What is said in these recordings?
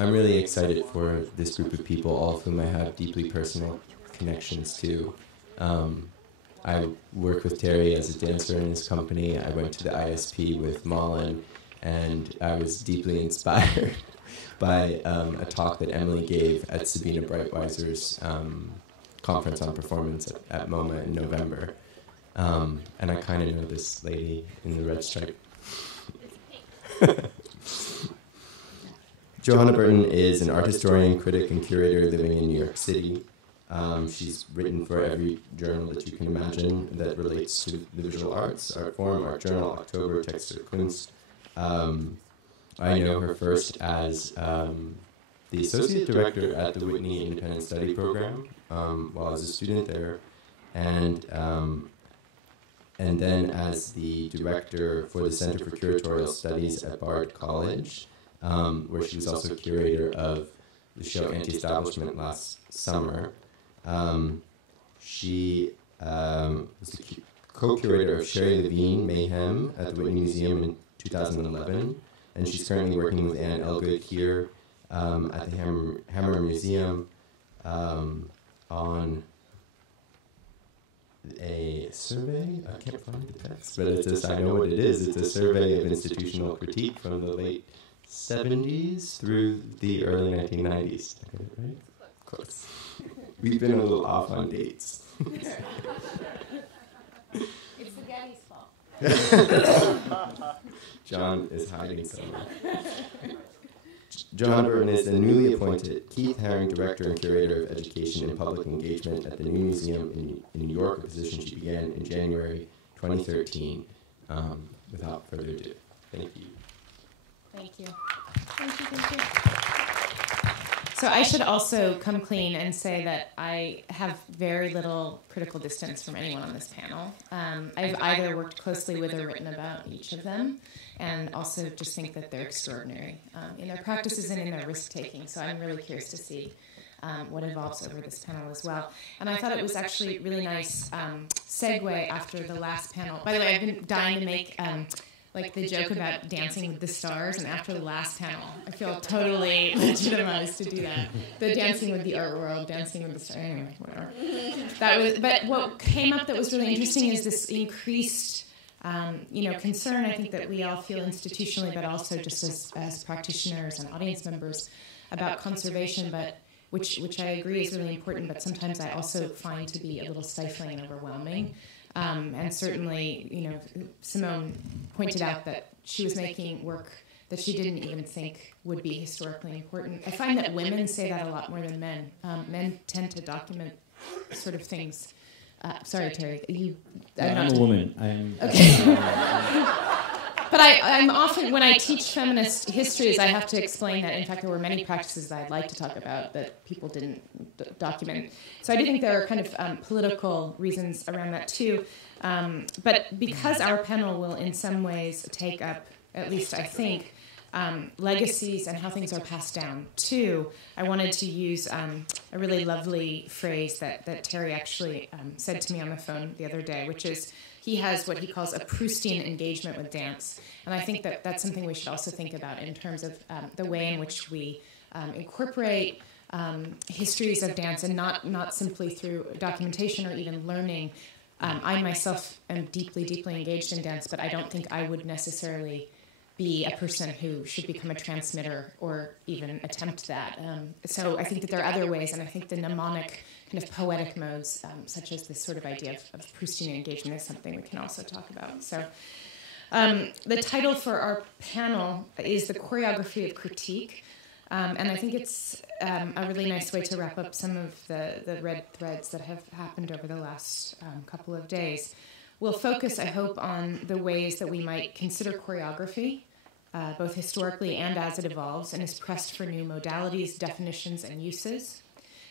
I'm really excited for this group of people, all of whom I have deeply personal connections to. I work with Tere as a dancer in his company. I went to the ISP with Malin, and I was deeply inspired by a talk that Emily gave at Sabina Breitweiser's conference on performance at MoMA in November. And I kind of know this lady in the red stripe. Johanna Burton is an art historian, critic, and curator living in New York City. She's written for every journal that you can imagine that relates to the visual arts, Art Forum, Art Journal, October, Text der Kunst. I know her first as the associate director at the Whitney Independent Study Program while I was a student there, and then as the director for the Center for Curatorial Studies at Bard College, where she was also curator of the show Anti-Establishment last summer. She was the co-curator of Sherry Levine Mayhem at the Whitney Museum in 2011, and she's currently working with Anne Elgood here at the Hammer Museum on a survey. I can't find the text, but I know what it is. It's a survey of institutional critique from the late 70s through the early 1990s. Did I get it right? Close. We've been a little off on dates. It's the Getty's fault. John is hiding somewhere. Johanna Burton is the newly appointed Keith Haring Director and Curator of Education and Public Engagement at the New Museum in New York, a position she began in January 2013. Without further ado, thank you. Thank you. Thank you. So I should also come clean and say that I have very little critical distance from anyone on this panel. I've either worked closely with or written about each of them, and also just think that they're extraordinary in their practices and in their risk-taking. So I'm really curious to see what evolves over this panel as well. And I thought it was actually really nice segue after the last panel. By the way, I've been dying to make like the joke about dancing with the stars, and after the last panel, I feel totally legitimized to do that. The dancing with the art world, dancing with the stars, anyway, whatever. But what came up that was really interesting is this increased, concern, I think, that we all feel institutionally, but also just as practitioners and audience members about conservation, but which I agree is really important, but sometimes I also find to be a little stifling and overwhelming. And certainly, Simone pointed out that she was making work that she didn't even think would be historically important. I find that women say that a lot more than men. Men tend to document sort of things. Sorry, Tere. I'm a woman. Okay. But I'm often, when I teach feminist histories, I have to explain that, in fact, there were many practices that I'd like to talk about that people didn't document. So I do think there are kind of political reasons around that, too. But because our panel will, in some ways, take up, at least I think, legacies and how things are passed down, too, I wanted to use a really lovely phrase that Tere actually said to me on the phone the other day, which is, he has what he calls a Proustian engagement with dance. And I think that that's something we should also think about in terms of the way in which we incorporate histories of dance, and not simply through documentation or even learning. I myself am deeply, deeply engaged in dance, but I don't think I would necessarily be a person who should become a transmitter or even attempt that. So I think that there are other ways, and I think the mnemonic kind of poetic modes, such as this sort of idea of Proustian engagement, is something we can also talk about. So the title for our panel is The Choreography of Critique, and I think it's a really nice way to wrap up some of the red threads that have happened over the last couple of days. We'll focus, I hope, on the ways that we might consider choreography, both historically and as it evolves, and is pressed for new modalities, definitions, and uses.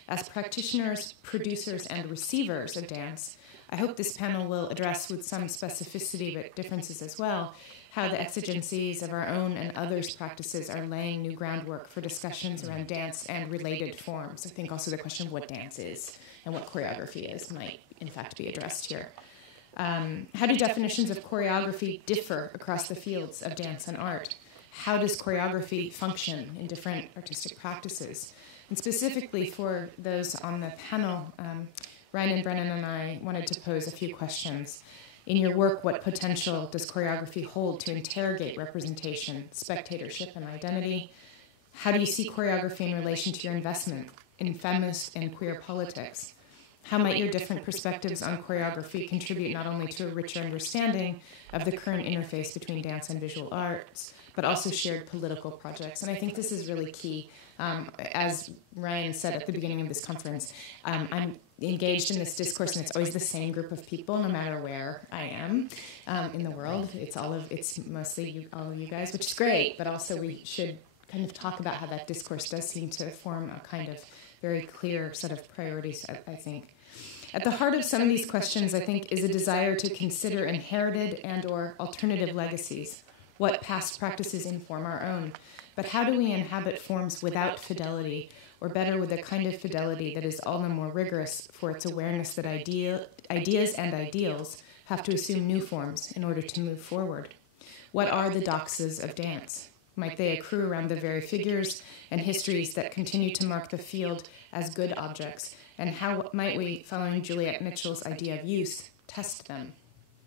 As practitioners, producers, and receivers of dance, I hope this panel will address with some specificity but differences as well, how the exigencies of our own and others' practices are laying new groundwork for discussions around dance and related forms. I think also the question of what dance is and what choreography is might, in fact, be addressed here. How do definitions of choreography differ across the fields of dance and art? how does choreography function in different artistic practices? And specifically for those on the panel, Ryan and Brennan and I wanted to pose a few questions. In your work, what potential does choreography hold to interrogate representation, spectatorship, and identity? How do you see choreography in relation to your investment in feminist and queer politics? How might your different perspectives on choreography contribute not only to a richer understanding of the current interface between dance and visual arts, but also shared political projects? And I think this is really key. As Ryan said at the beginning of this conference, I'm engaged in this discourse, and it's always the same group of people, no matter where I am in the world. It's mostly all of you guys, which is great, but also we should kind of talk about how that discourse does seem to form a kind of very clear set of priorities, I think. At the heart of some of these questions, I think, is a desire to consider inherited and or alternative legacies, what past practices inform our own. But how do we inhabit forms without fidelity, or better, with a kind of fidelity that is all the more rigorous for its awareness that ideas and ideals have to assume new forms in order to move forward? What are the doxas of dance? Might they accrue around the very figures and histories that continue to mark the field as good objects? And how might we, following Juliet Mitchell's idea of use, test them?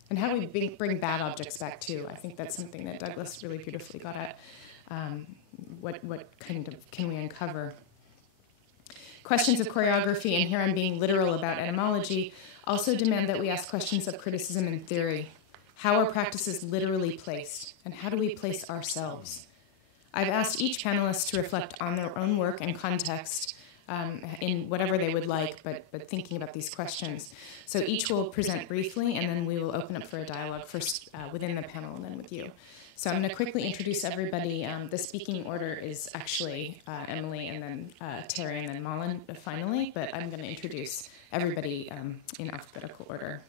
And how do we bring bad objects back too? I think that's something that Douglas really beautifully got at. What kind of can we uncover? Questions of choreography, and here I'm being literal about etymology, also demand that we ask questions of criticism and theory. How are practices literally placed? And how do we place ourselves? I've asked each panelist to reflect on their own work and context in whatever they would like, but thinking about these questions. So each will present briefly, and then we will open up for a dialogue first within the panel and then with you. So I'm going to quickly introduce everybody. The speaking order is actually Emily, and then Tere, and then Malin finally, but I'm going to introduce everybody in alphabetical order.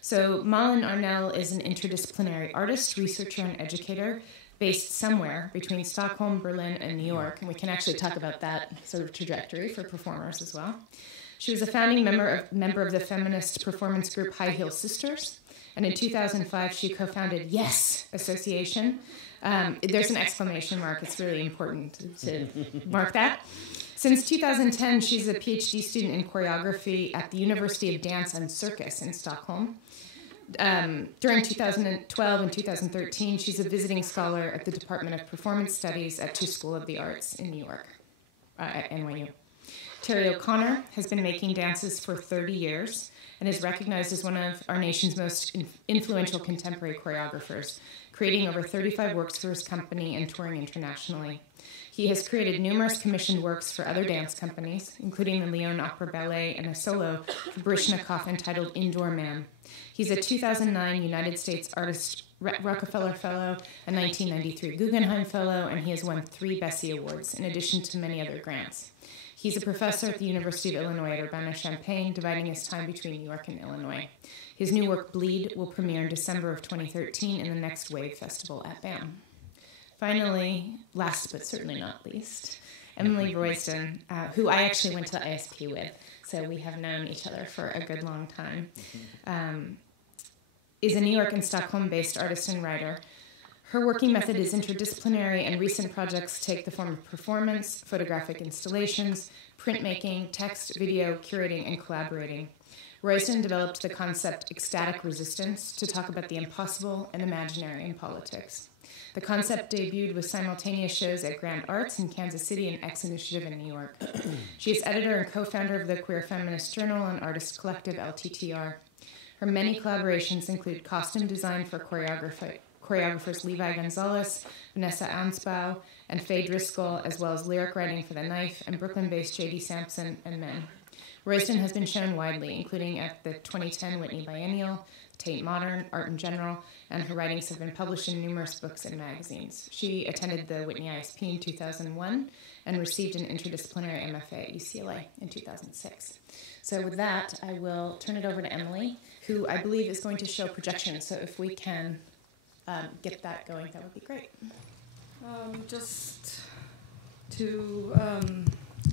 So Malin Arnell is an interdisciplinary artist, researcher, and educator based somewhere between Stockholm, Berlin, and New York, and we can actually talk about that sort of trajectory for performers as well. She was a founding member of the feminist performance group High Heel Sisters, and in 2005 she co-founded Yes Association. There's an exclamation mark. It's really important to mark that. Since 2010, she's a PhD student in choreography at the University of Dance and Circus in Stockholm. During 2012 and 2013, she's a visiting scholar at the Department of Performance Studies at Tisch School of the Arts in New York, at NYU. Tere O'Connor has been making dances for 30 years and is recognized as one of our nation's most influential contemporary choreographers, creating over 35 works for his company and touring internationally. He has created numerous commissioned works for other dance companies, including the Lyon Opera Ballet and a solo for Baryshnikov entitled Indoor Man. He's a 2009 United States Artist Rockefeller Fellow, a 1993 Guggenheim Fellow, and he has won 3 Bessie Awards, in addition to many other grants. He's a professor at the University of Illinois at Urbana-Champaign, dividing his time between New York and Illinois. His new work, Bleed, will premiere in December of 2013 in the Next Wave Festival at BAM. Finally, last but certainly not least, Emily Roysdon, who I actually went to ISP with, so we have known each other for a good long time, is a New York and Stockholm-based artist and writer. Her working method is interdisciplinary, and recent projects take the form of performance, photographic installations, printmaking, text, video, curating, and collaborating. Roysdon developed the concept ecstatic resistance to talk about the impossible and imaginary in politics. The concept debuted with simultaneous shows at Grand Arts in Kansas City and X Initiative in New York. She is editor and co-founder of the queer feminist journal and artist collective LTTR. Her many collaborations include costume design for choreographers Levi Gonzalez, Vanessa Ansbau, and Faye Driscoll, as well as lyric writing for The Knife and Brooklyn-based J.D. Sampson and Men. Roysdon has been shown widely, including at the 2010 Whitney Biennial, Tate Modern, Art in General, and her writings have been published in numerous books and magazines. She attended the Whitney ISP in 2001 and received an interdisciplinary MFA at UCLA in 2006. So with that, I will turn it over to Emily, who I believe is going to show projections. So if we can get that going, that would be great. Just to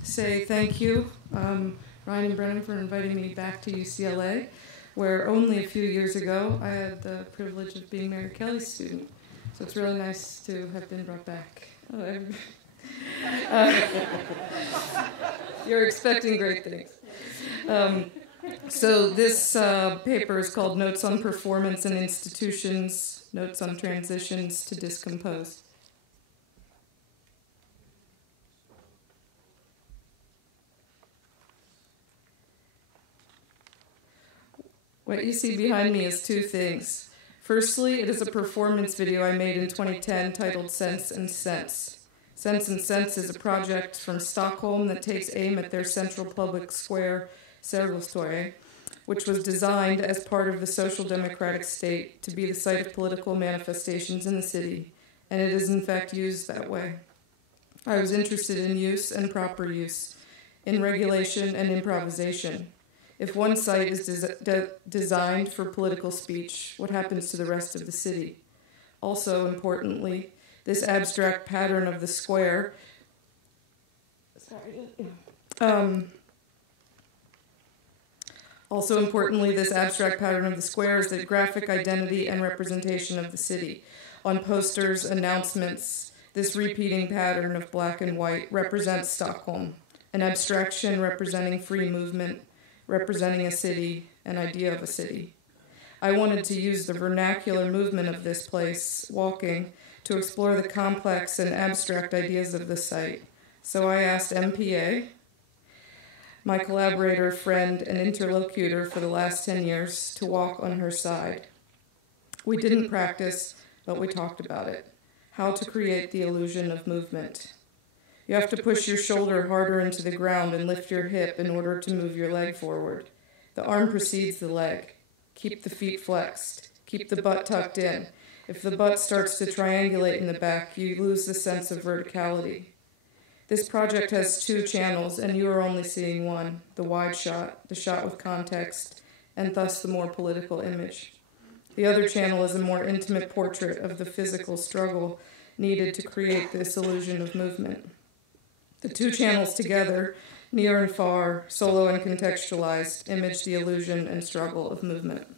say thank you, Ryan and Brennan, for inviting me back to UCLA, where only a few years ago I had the privilege of being Mary Kelly's student. So it's really nice to have been brought back. You're expecting great things. So this paper is called Notes on Performance and Institutions, Notes on Transitions to Discompose. What you see behind me is two things. Firstly, it is a performance video I made in 2010 titled Sense and Sense. Sense and Sense is a project from Stockholm that takes aim at their central public square, Circus, which was designed as part of the social democratic state to be the site of political manifestations in the city, and it is in fact used that way. I was interested in use and proper use, in regulation and improvisation. If one site is designed for political speech, what happens to the rest of the city? Also, importantly, this abstract pattern of the square is the graphic identity and representation of the city. On posters, announcements, this repeating pattern of black and white represents Stockholm, an abstraction representing free movement, representing a city, an idea of a city. I wanted to use the vernacular movement of this place, walking, to explore the complex and abstract ideas of the site. So I asked MPA, my collaborator, friend, and interlocutor for the last 10 years, to walk on her side. We didn't practice, but we talked about it. How to create the illusion of movement. You have to push your shoulder harder into the ground and lift your hip in order to move your leg forward. The arm precedes the leg. Keep the feet flexed. Keep the butt tucked in. If the butt starts to triangulate in the back, you lose the sense of verticality. This project has two channels, and you are only seeing one, the wide shot, the shot with context, and thus the more political image. The other channel is a more intimate portrait of the physical struggle needed to create this illusion of movement. The two channels together, near and far, solo and contextualized, image the illusion and struggle of movement.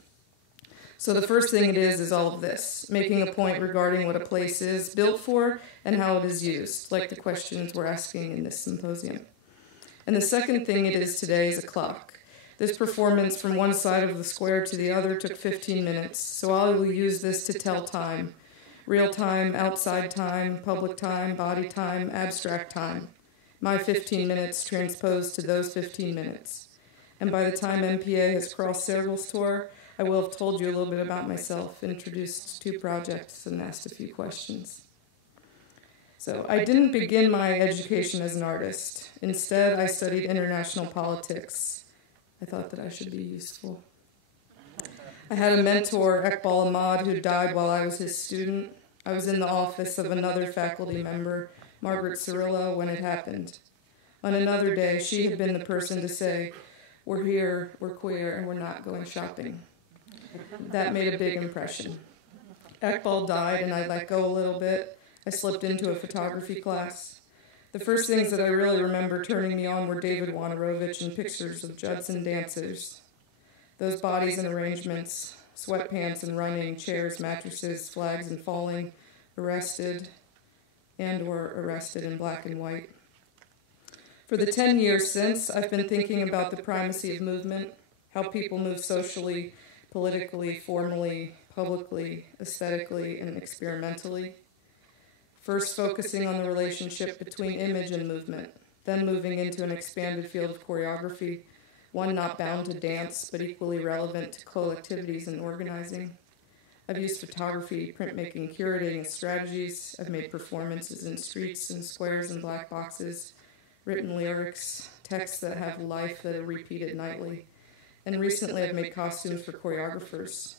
So the first thing it is all of this, making a point regarding what a place is built for and how it is used, like the questions we're asking in this symposium. And the second thing it is today is a clock. This performance from one side of the square to the other took 15 minutes, so I will use this to tell time. Real time, outside time, public time, body time, abstract time. My 15 minutes transposed to those 15 minutes. And by the time MPA has crossed Circus tour, I will have told you a little bit about myself, introduced two projects, and asked a few questions. So I didn't begin my education as an artist. Instead, I studied international politics. I thought that I should be useful. I had a mentor, Iqbal Ahmad, who died while I was his student. I was in the office of another faculty member, Margaret Cirillo, when it happened. On another day, she had been the person to say, "We're here, we're queer, and we're not going shopping." That made a big impression. Iqbal died, and I let go a little bit. I slipped into a photography class. The first things that I really remember turning me on were David Wanarovich and pictures of Judson dancers. Those bodies and arrangements, sweatpants and running, chairs, mattresses, flags and falling, arrested and/or arrested in black and white. For the 10 years since, I've been thinking about the primacy of movement, how people move socially, politically, formally, publicly, aesthetically, and experimentally. First focusing on the relationship between image and movement, then moving into an expanded field of choreography, one not bound to dance, but equally relevant to collectivities and organizing. I've used photography, printmaking, curating as strategies. I've made performances in streets and squares and black boxes, written lyrics, texts that have life that are repeated nightly. And recently I've made costumes for choreographers.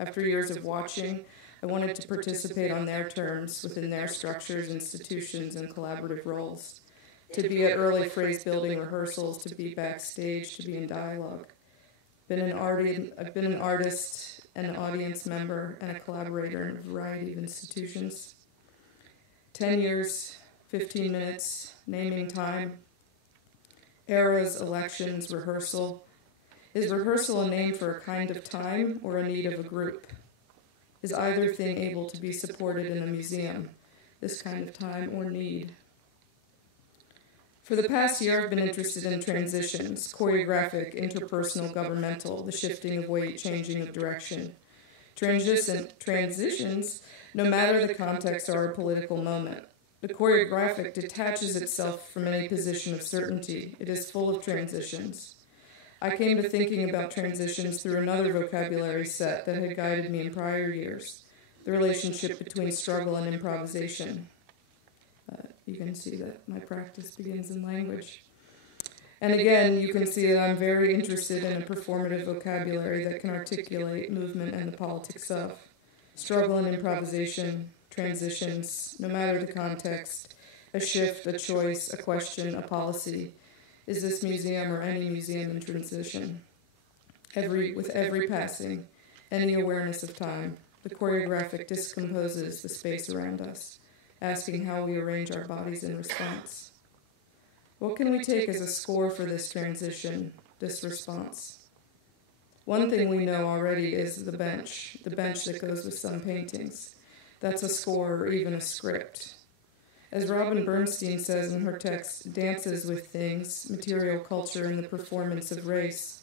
After years of watching, I wanted to participate on their terms, within their structures, institutions, and collaborative roles. To be at early phrase-building rehearsals, to be backstage, to be in dialogue. I've been an artist, an audience member, and a collaborator in a variety of institutions. 10 years, 15 minutes, naming time, eras, elections, rehearsal. Is rehearsal a name for a kind of time or a need of a group? Is either thing able to be supported in a museum, this kind of time or need? For the past year, I've been interested in transitions, choreographic, interpersonal, governmental, the shifting of weight, changing of direction. Transitions, no matter the context or a political moment. The choreographic detaches itself from any position of certainty. It is full of transitions. I came to thinking about transitions through another vocabulary set that had guided me in prior years, the relationship between struggle and improvisation. You can see that my practice begins in language. And again, you can see that I'm very interested in a performative vocabulary that can articulate movement and the politics of struggle and improvisation, transitions, no matter the context, a shift, a choice, a question, a policy. Is this museum or any museum in transition? With every passing, any awareness of time, the choreographic discomposes the space around us, asking how we arrange our bodies in response. What can we take as a score for this transition, this response? One thing we know already is the bench that goes with some paintings. That's a score or even a script. As Robin Bernstein says in her text, dances with things, material culture, and the performance of race.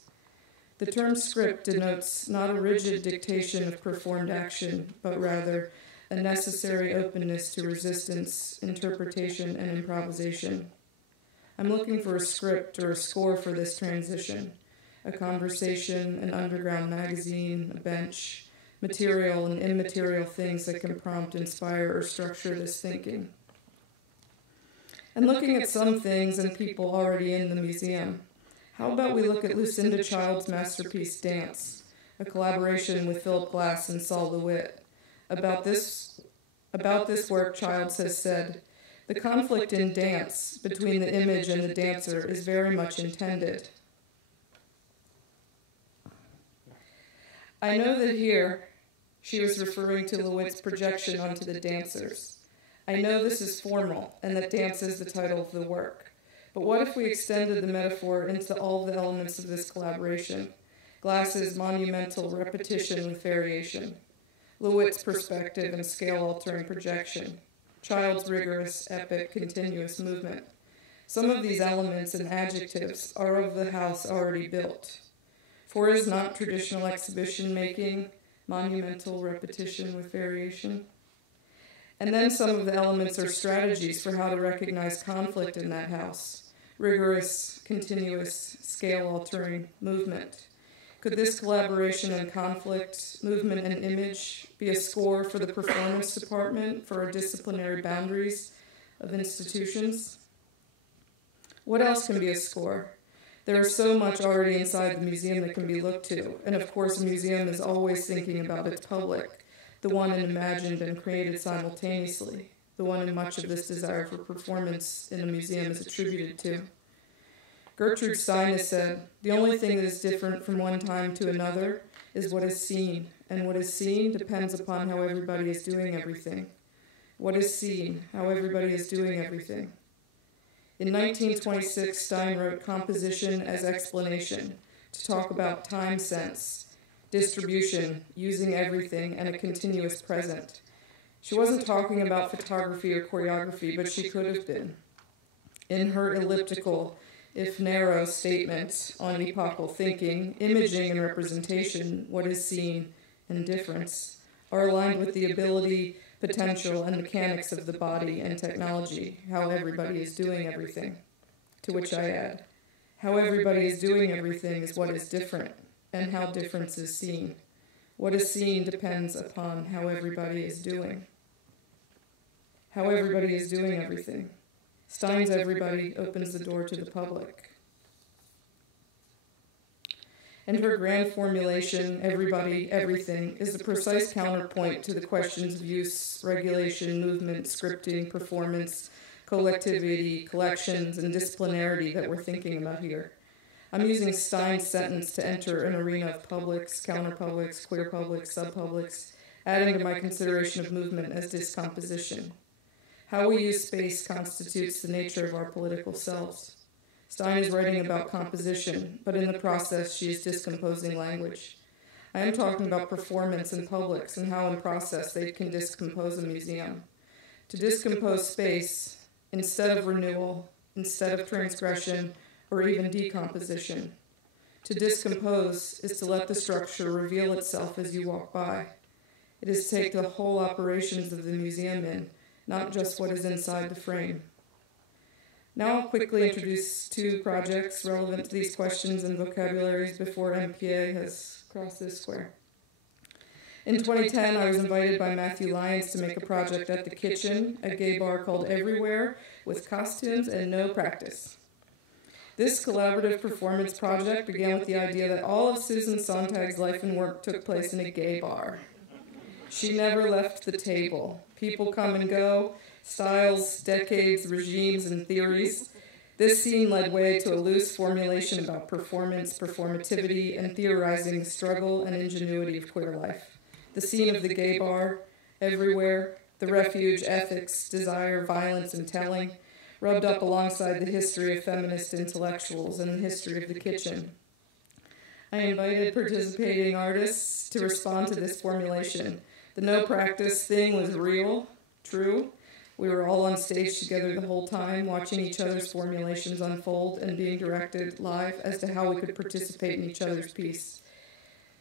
The term script denotes not a rigid dictation of performed action, but rather a necessary openness to resistance, interpretation, and improvisation. I'm looking for a script or a score for this transition, a conversation, an underground magazine, a bench, material and immaterial things that can prompt, inspire, or structure this thinking. And looking at some things and people already in the museum, how about we look at Lucinda Child's masterpiece, Dance, a collaboration with Philip Glass and Saul LeWitt. About this work, Child has said, the conflict in dance between the image and the dancer is very much intended. I know that here she was referring to LeWitt's projection onto the dancers. I know this is formal and that dance is the title of the work. But what if we extended the metaphor into all the elements of this collaboration? Glass's monumental repetition with variation, LeWitt's perspective and scale-altering projection, Child's rigorous, epic, continuous movement. Some of these elements and adjectives are of the house already built. For is not traditional exhibition making monumental repetition with variation? And then some of the elements are strategies for how to recognize conflict in that house. Rigorous, continuous, scale-altering movement. Could this collaboration and conflict, movement and image be a score for the performance department for our disciplinary boundaries of institutions? What else can be a score? There is so much already inside the museum that can be looked to, and of course a museum is always thinking about its public, the one imagined and created simultaneously, the one in much of this desire for performance in a museum is attributed to. Gertrude Stein has said, the only thing that is different from one time to another is what is seen, and what is seen depends upon how everybody is doing everything. What is seen, how everybody is doing everything. In 1926, Stein wrote Composition as Explanation to talk about time sense, distribution, using everything, and a continuous present. She wasn't talking about photography or choreography, but she could have been. In her elliptical, if narrow, statement on epochal thinking, imaging and representation, what is seen, and difference, are aligned with the ability, potential, and mechanics of the body and technology, how everybody is doing everything. To which I add, how everybody is doing everything is what is different, and how difference is seen. What is seen depends upon how everybody is doing. How everybody is doing everything. Stein's everybody opens the door to the public. And her grand formulation, everybody, everything, is the precise counterpoint to the questions of use, regulation, movement, scripting, performance, collectivity, collections, and disciplinarity that we're thinking about here. I'm using Stein's sentence to enter an arena of publics, counterpublics, queer publics, subpublics, adding to my consideration of movement as discomposition. How we use space constitutes the nature of our political selves. Stein is writing about composition, but in the process she is discomposing language. I am talking about performance in publics and how in process they can discompose a museum. To discompose space, instead of renewal, instead of transgression, or even decomposition. To discompose is to let the structure reveal itself as you walk by. It is to take the whole operations of the museum in, not just what is inside the frame. Now I'll quickly introduce two projects relevant to these questions and vocabularies before MPA has crossed this square. In 2010, I was invited by Matthew Lyons to make a project at The Kitchen, a gay bar called Everywhere, with costumes and no practice. This collaborative performance project began with the idea that all of Susan Sontag's life and work took place in a gay bar. She never left the table. People come and go, styles, decades, regimes, and theories. This scene led way to a loose formulation about performance, performativity, and theorizing the struggle and ingenuity of queer life. The scene of the gay bar, everywhere, the refuge, ethics, desire, violence, and telling, rubbed up alongside the history of feminist intellectuals and the history of the kitchen. I invited participating artists to respond to this formulation. The no practice thing was real, true. We were all on stage together the whole time, watching each other's formulations unfold and being directed live as to how we could participate in each other's piece.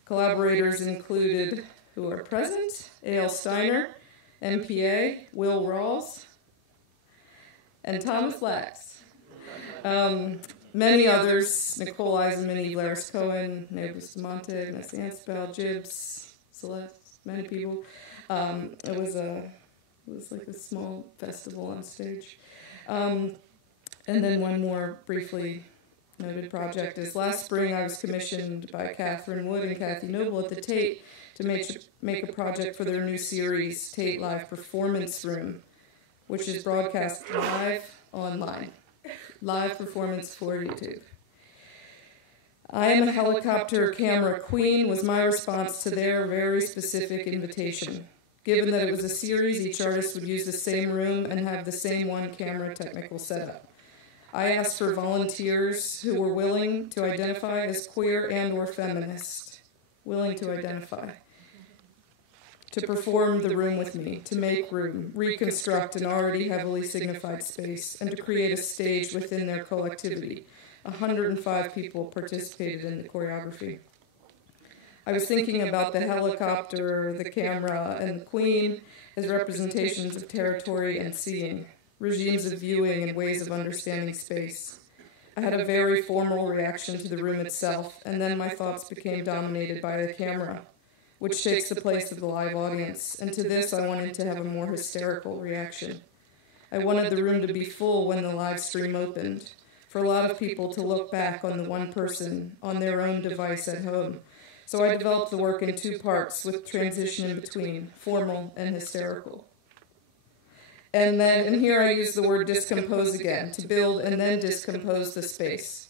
Collaborators included, who are present, A.L. Steiner, MPA, Will Rawls, and Thomas Lax. Many others, Nicole Eisenman, Eve Laris Cohen, Neva Bustamante, Nancy Anspel, Jibbs, Celeste, many people. It was like a small festival on stage. And then one more briefly noted project is last spring I was commissioned by Catherine Wood and Kathy Noble at the Tate to make a project for their new series, Tate Live Performance Room, which is broadcast live online. Live performance for YouTube. I am a helicopter camera queen was my response to their very specific invitation. Given that it was a series, each artist would use the same room and have the same one camera technical setup. I asked for volunteers who were willing to identify as queer and or feminist, willing to identify, to perform the room with me, to make room, reconstruct an already heavily signified space, and to create a stage within their collectivity. 105 people participated in the choreography. I was thinking about the helicopter, the camera, and the queen as representations of territory and seeing, regimes of viewing and ways of understanding space. I had a very formal reaction to the room itself, and then my thoughts became dominated by the camera, which takes the place of the live audience, and to this I wanted to have a more hysterical reaction. I wanted the room to be full when the live stream opened, for a lot of people to look back on the one person on their own device at home. So I developed the work in two parts with transition in between, formal and hysterical. And here I use the word discompose again, to build and then discompose the space.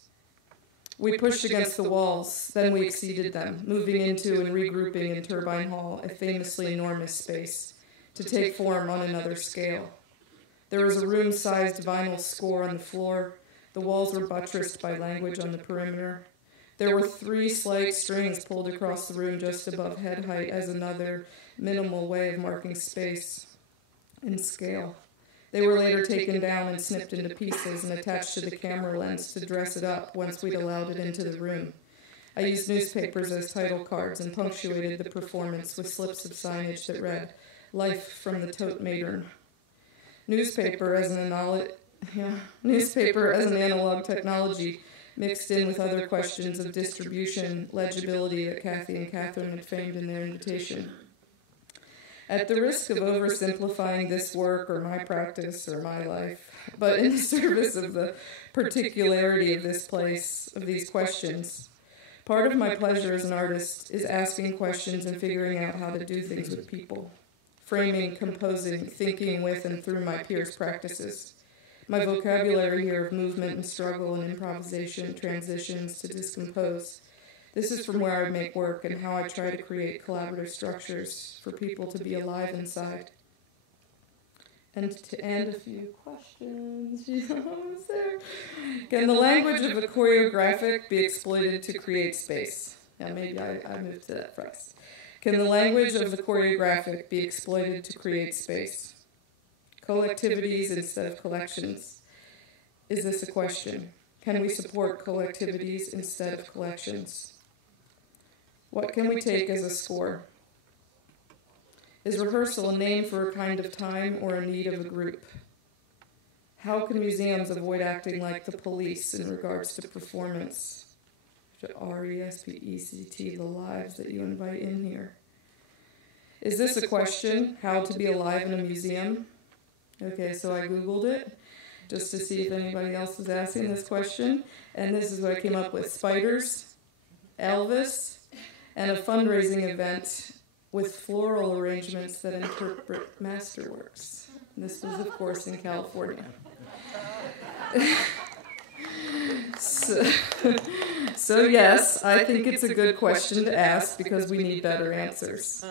We pushed against the walls, then we exceeded them, moving into and regrouping in Turbine Hall, a famously enormous space, to take form on another scale. There was a room-sized vinyl score on the floor. The walls were buttressed by language on the perimeter. There were 3 slight strings pulled across the room just above head height as another minimal way of marking space and scale. They were later taken down and snipped into pieces and attached to the camera lens to dress it up once we'd allowed it into the room. I used newspapers as title cards and punctuated the performance with slips of signage that read, "Life from the Tote Matern." Newspaper as an analog technology mixed in with other questions of distribution, legibility that Kathy and Catherine had famed in their invitation. At the risk of oversimplifying this work or my practice or my life, but in the service of the particularity of this place, of these questions, part of my pleasure as an artist is asking questions and figuring out how to do things with people, framing, composing, thinking with and through my peers' practices. My vocabulary here of movement and struggle and improvisation transitions to discompose. This is from where I make work and how I try to create collaborative structures for people to be alive inside. And to end, a few questions. Almost there. Can the language of a choreographic be exploited to create space? Yeah, maybe I moved to that first. Can the language of the choreographic be exploited to create space? Collectivities instead of collections. Is this a question? Can we support collectivities instead of collections? What can we take as a score? Is rehearsal a name for a kind of time or a need of a group? How can museums avoid acting like the police in regards to performance? RESPECT, the lives that you invite in here. Is this a question, how to be alive in a museum? Okay, so I Googled it just to see if anybody else was asking this question, and this is what I came up with. Spiders, Elvis, and a fundraising event with floral arrangements that interpret masterworks. This was, of course, in California. So yes, I think it's a good question to ask because we need better answers.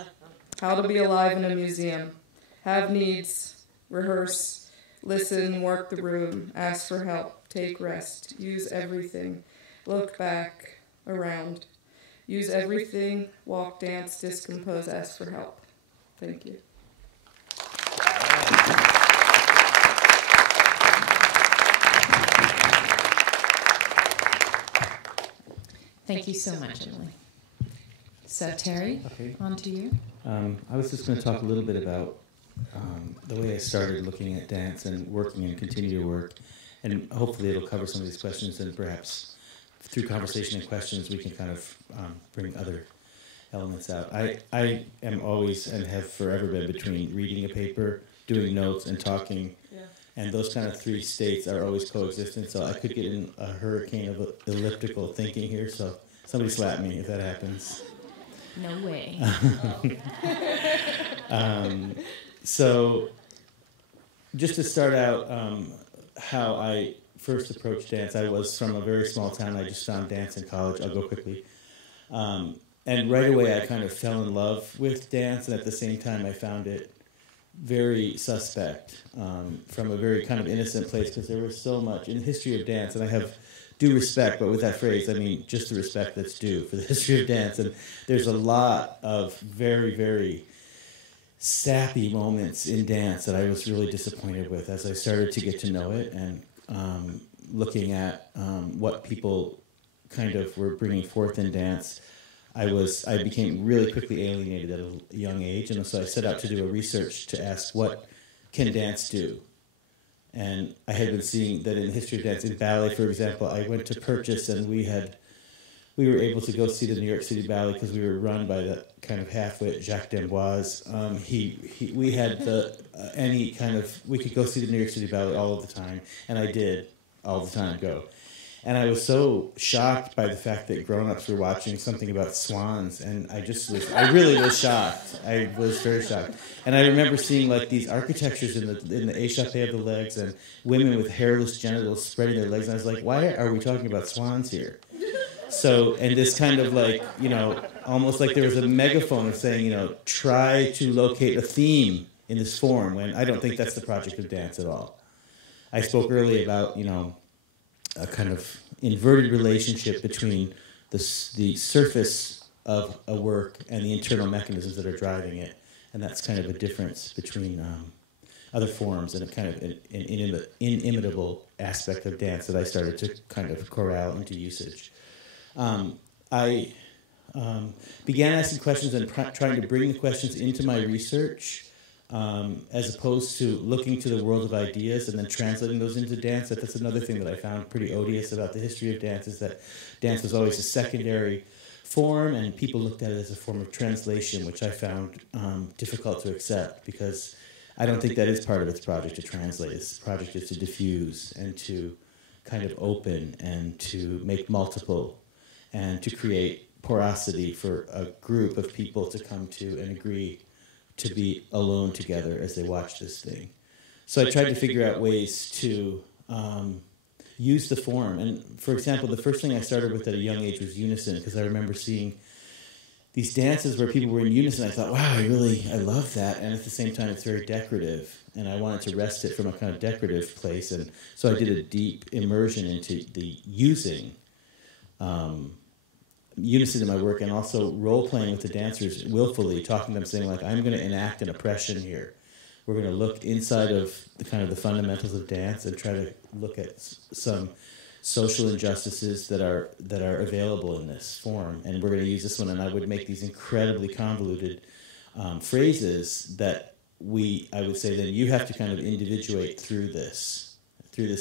How to be alive in a museum. Have needs, rehearse, listen, work the room, ask for help, take rest, use everything, look back, around, use everything, walk, dance, discompose, ask for help. Thank you. Thank you so much, Emily. So, Terry, on to you. I was just going to talk a little bit about the way I started looking at dance and working and continue to work, and hopefully it'll cover some of these questions, and perhaps through conversation and questions we can kind of bring other elements out. I am always and have forever been between reading a paper, doing notes, and talking. And those kind of three states are always coexistent, so I could get in a hurricane of elliptical thinking here, so somebody slap me if that happens. No way. So just to start out, how I first approached dance, I was from a very small town. I just found dance in college. I'll go quickly. And right away I kind of fell in love with dance, and at the same time I found it very suspect from a very kind of innocent place, because there was so much in the history of dance, and I have due respect, but with that phrase I mean just the respect that's due for the history of dance, and there's a lot of very, very sappy moments in dance that I was really disappointed with as I started to get to know it, and looking at what people kind of were bringing forth in dance. I became really quickly alienated at a young age, and so I set out to do a research to ask, what can dance do? And I had been seeing that in the history of dance, in ballet, for example, I went to Purchase, and we were able to go see the New York City Ballet because we were run by the kind of half-wit Jacques d'Amboise. We had we could go see the New York City Ballet all of the time, and I did all the time go. And I was so shocked by the fact that grown-ups were watching something about swans, and I really was shocked. I was very shocked. And I remember seeing like these architectures in the échappé of the legs, and women with hairless genitals spreading their legs, and I was like, why are we talking about swans here? So, and this kind of like, almost like there was a megaphone of saying, try to locate a theme in this form, when I don't think that's the project of dance at all. I spoke earlier about, a kind of inverted relationship between the surface of a work and the internal mechanisms that are driving it, and that's kind of a difference between other forms, and a kind of an inimitable aspect of dance that I started to kind of corral into usage. I began asking questions and trying to bring the questions into my research, as opposed to looking to the world of ideas and then translating those into dance. That's another thing that I found pretty odious about the history of dance, is that dance was always a secondary form, and people looked at it as a form of translation, which I found difficult to accept, because I don't think that is part of its project to translate. Its project is to diffuse and to kind of open and to make multiple and to create porosity for a group of people to come to and agree to be alone together as they watch this thing. So I tried to figure out ways to use the form. And for example, the first thing I started with at a young age was unison, because I remember seeing these dances where people were in unison. I thought, wow, I love that. And at the same time, it's very decorative, and I wanted to wrest it from a kind of decorative place. And so I did a deep immersion into the using unison in my work, and also role-playing with the dancers willfully, talking to them, saying, like, I'm going to enact an oppression here. We're going to look inside of the kind of the fundamentals of dance and try to look at some social injustices that are available in this form. And we're going to use this one, and I would make these incredibly convoluted phrases that I would say, then you have to kind of individuate through this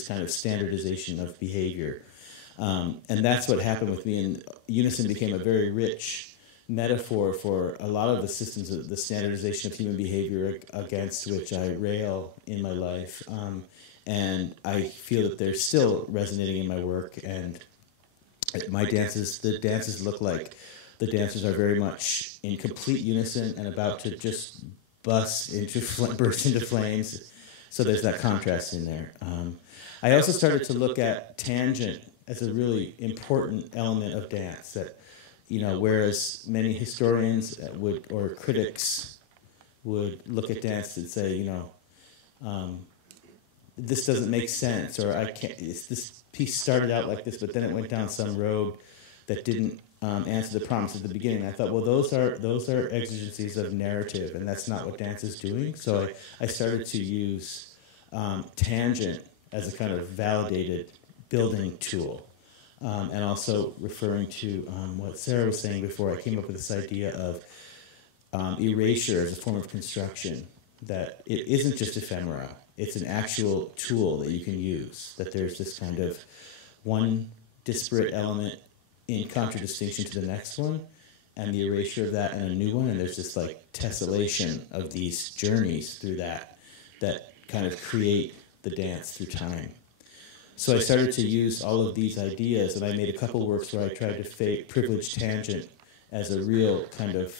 kind of standardization of behavior. And that's what happened with me, and unison became a very rich metaphor for a lot of the systems of the standardization of human behavior against which I rail in my life. And I feel that they're still resonating in my work, and the dances look like the dancers are very much in complete unison and about to just burst into flames. So there's that contrast in there. I also started to look at tangent as a really important element of dance, that, whereas many historians or critics would look at dance and say, this doesn't make sense, or this piece started out like this, but then it went down some road that didn't answer the promise at the beginning. I thought, well, those are exigencies of narrative, and that's not what dance is doing. So I started to use tangent as a kind of validated building tool. And also referring to what Sarah was saying before, I came up with this idea of erasure as a form of construction, that it isn't just ephemera, it's an actual tool that you can use, that there's this kind of one disparate element in contradistinction to the next one, and the erasure of that and a new one, and there's this like tessellation of these journeys through that kind of create the dance through time. So I started to use all of these ideas, and I made a couple works where I tried to privilege tangent as a real kind of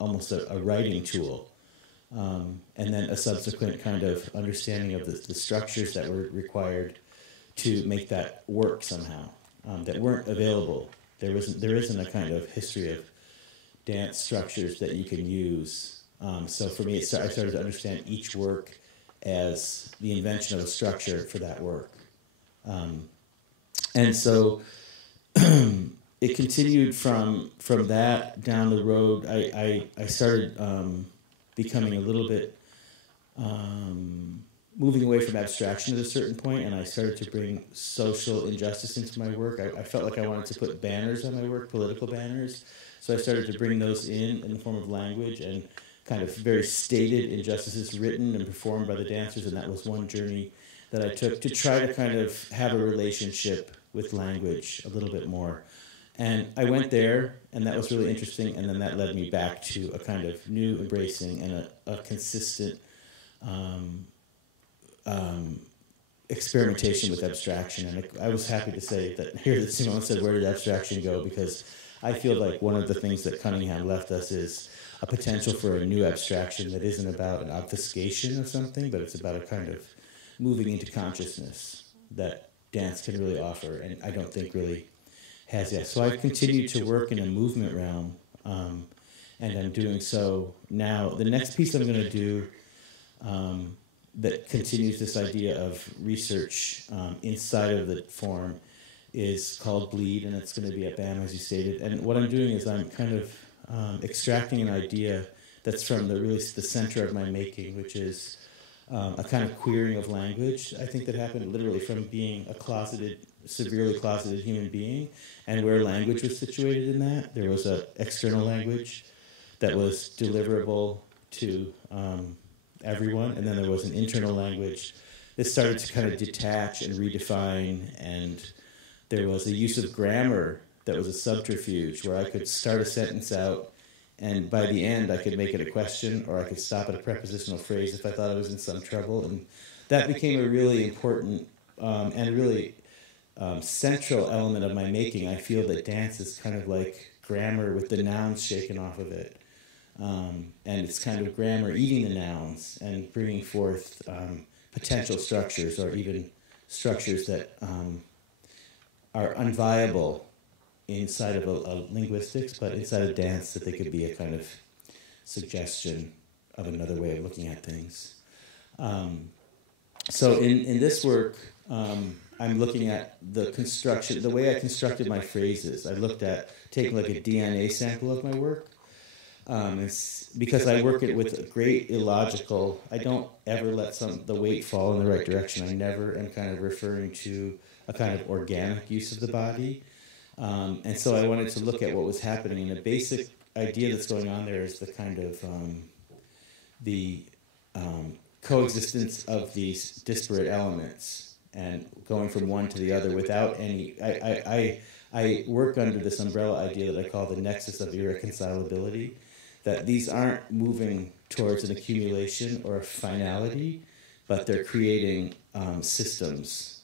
almost a writing tool, and then a subsequent kind of understanding of the structures that were required to make that work somehow, that weren't available. There isn't a kind of history of dance structures that you can use. So for me, I started to understand each work as the invention of a structure for that work. And so it continued from that down the road. I started becoming a little bit, moving away from abstraction at a certain point, and I started to bring social injustice into my work. I felt like I wanted to put banners on my work, political banners. So I started to bring those in the form of language and kind of very stated injustices written and performed by the dancers, and that was one journey that I took to try to kind of have a relationship with language a little bit more. And I went there, and that was really interesting, and then that led me back to a kind of new embracing and a consistent experimentation with abstraction. And I was happy to say that here that Simone said, where did abstraction go? Because I feel like one of the things that Cunningham left us is a potential for a new abstraction that isn't about an obfuscation of something, but it's about a kind of moving into consciousness that dance can really offer, and I don't think really has yet. So I've continued to work in a movement realm, and I'm doing so now. The next piece I'm going to do that continues this idea of research inside of the form is called Bleed, and it's going to be at BAM, as you stated. And what I'm doing is I'm kind of extracting an idea that's from the center of my making, which is a kind of queering of language, I think, that happened literally from being a severely closeted human being, and where language was situated in that. There was an external language that was deliverable to everyone, and then there was an internal language that started to kind of detach and redefine, and there was a use of grammar that was a subterfuge where I could start a sentence out, and by the end I could make it a question, or I could stop at a prepositional phrase if I thought I was in some trouble. And that became a really important and really central element of my making. I feel that dance is kind of like grammar with the nouns shaken off of it. And it's kind of grammar eating the nouns and bringing forth potential structures, or even structures that are unviable inside of a linguistics, but inside of dance, that they could be a kind of suggestion of another way of looking at things. So in this work, I'm looking at the construction, the way I constructed my phrases. I looked at taking like a DNA sample of my work. Because I work it with a great illogical, I don't ever let the weight fall in the right direction. I never am kind of referring to a kind of organic use of the body. And so I wanted to look at what was happening. And the basic idea that's going on there is the kind of coexistence of these disparate elements and going from one to the other without any... I work under this umbrella idea that I call the nexus of irreconcilability, that these aren't moving towards an accumulation or a finality, but they're creating systems.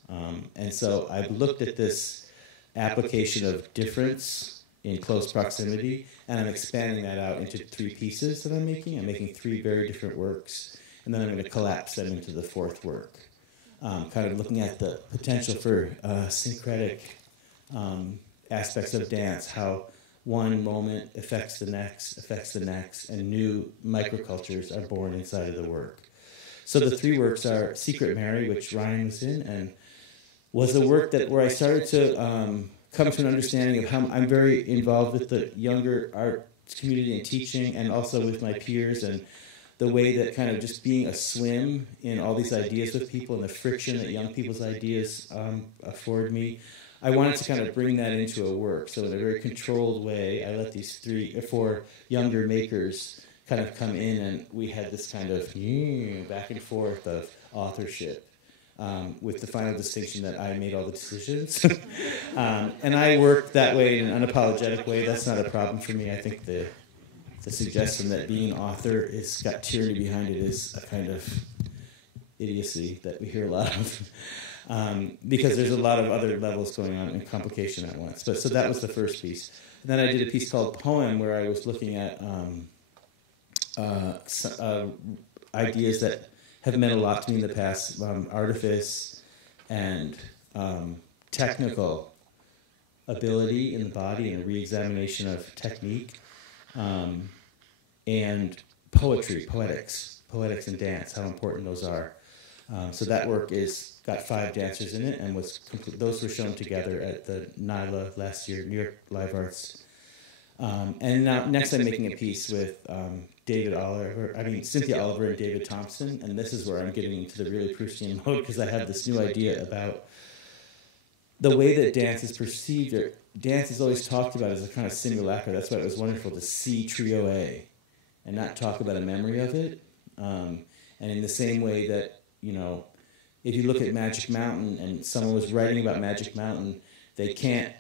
And so I've looked at this application of difference in close proximity, and I'm expanding that out into 3 pieces that I'm making. I'm making 3 very different works, and then I'm going to collapse them into the 4th work, kind of looking at the potential for syncretic aspects of dance, how one moment affects the next, and new microcultures are born inside of the work. So the 3 works are Secret Mary, which Ryan was in, and was a work where I started to come to an understanding of how I'm very involved with the younger arts community and teaching, and also with my peers, and the way that kind of just being a swim in all these ideas with people and the friction that young people's ideas afford me. I wanted to kind of bring that into a work. So in a very controlled way, I let these 3 or 4 younger makers kind of come in, and we had this kind of back and forth of authorship, with the final distinction that I made all the decisions. And I work that way in an unapologetic way. That's not a problem for me. I think the suggestion that being an author is got tyranny behind it is a kind of idiocy that we hear a lot of. Because there's a lot of other levels going on and complication at once. So that was the first piece. And then I did a piece called Poem, where I was looking at ideas that have meant a lot to me in the past, artifice and technical ability in the body and a re-examination of technique, and poetics and dance, how important those are. So that work got 5 dancers in it, and those were shown together at the NYLA last year, New York Live Arts. And now next I'm making a piece with Cynthia Oliver and David Thompson, and this is where I'm getting into the really Proustian mode, because I have this new idea about the way that dance is perceived. Dance is always talked about as a kind of simulacra. That's why it was wonderful to see Trio A and not talk about a memory of it. And in the same way that, if you look at Magic Mountain and someone was writing about Magic Mountain, they can't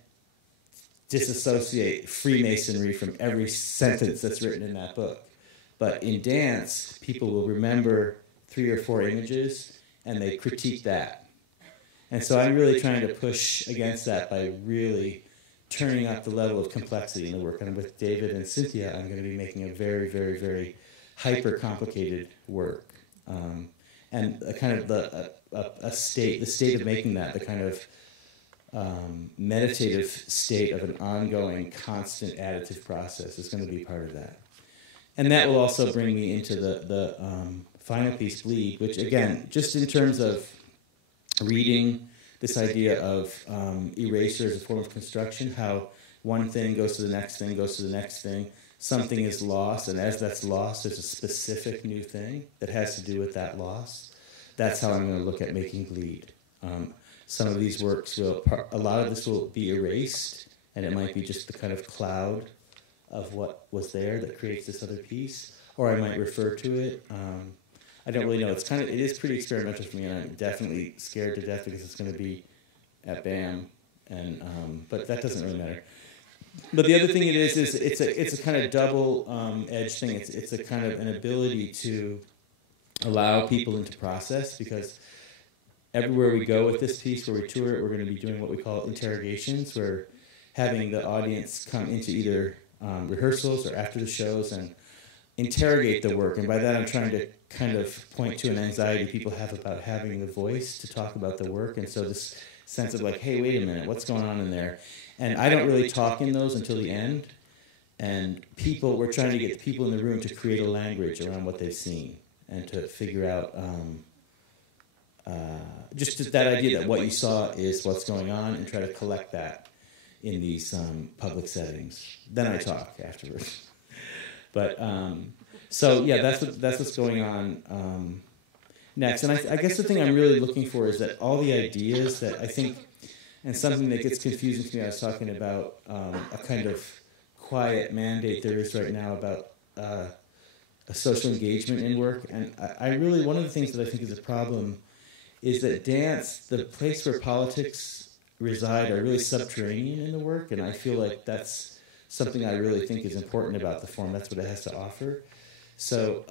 disassociate Freemasonry from every sentence that's written in that book. But in dance, people will remember 3 or 4 images, and they critique that. And so I'm really trying to push against that by really turning up the level of complexity in the work. And with David and Cynthia, I'm going to be making a very, very, very hyper-complicated work. And a kind of the state of making that, the kind of meditative state of an ongoing, constant, additive process is going to be part of that. And that will also bring me into the final piece, Bleed, which, again, just in terms of reading this idea of erasure as a form of construction, how one thing goes to the next thing, goes to the next thing, something is lost, and as that's lost, there's a specific new thing that has to do with that loss. That's how I'm going to look at making Bleed. Some of these works a lot of this will be erased, and it might be just the kind of cloud of what was there that creates this other piece, or I might refer to it. I don't really know. It is pretty experimental for me, and I'm definitely scared to death because it's going to be at BAM, but that doesn't really matter. But the other thing it is it's a kind of double-edged thing. It's a kind of an ability to allow people into process, because everywhere we go with this piece, where we tour it, we're going to be doing what we call interrogations, where having the audience come into either rehearsals or after the shows and interrogate the work. And by that, I'm trying to kind of point to an anxiety people have about having the voice to talk about the work. And so this sense of like, hey, wait a minute, what's going on in there? And I don't really talk in those until the end. And we're trying to get the people in the room to create a language around what they've seen and to figure out just that idea that what you saw is what's going on, and try to collect that in these public settings. Then I talk afterwards. But so yeah, that's what's going on next. And I guess the thing I'm really looking for is that all the ideas that I think, and something that gets confusing to me, I was talking about a kind of quiet mandate there is right now about a social engagement in work. And I really, one of the things that I think is a problem is that dance, the place where politics reside, are really subterranean in the work, and I feel like that's something I really think is important about the form. That's what it has to offer. So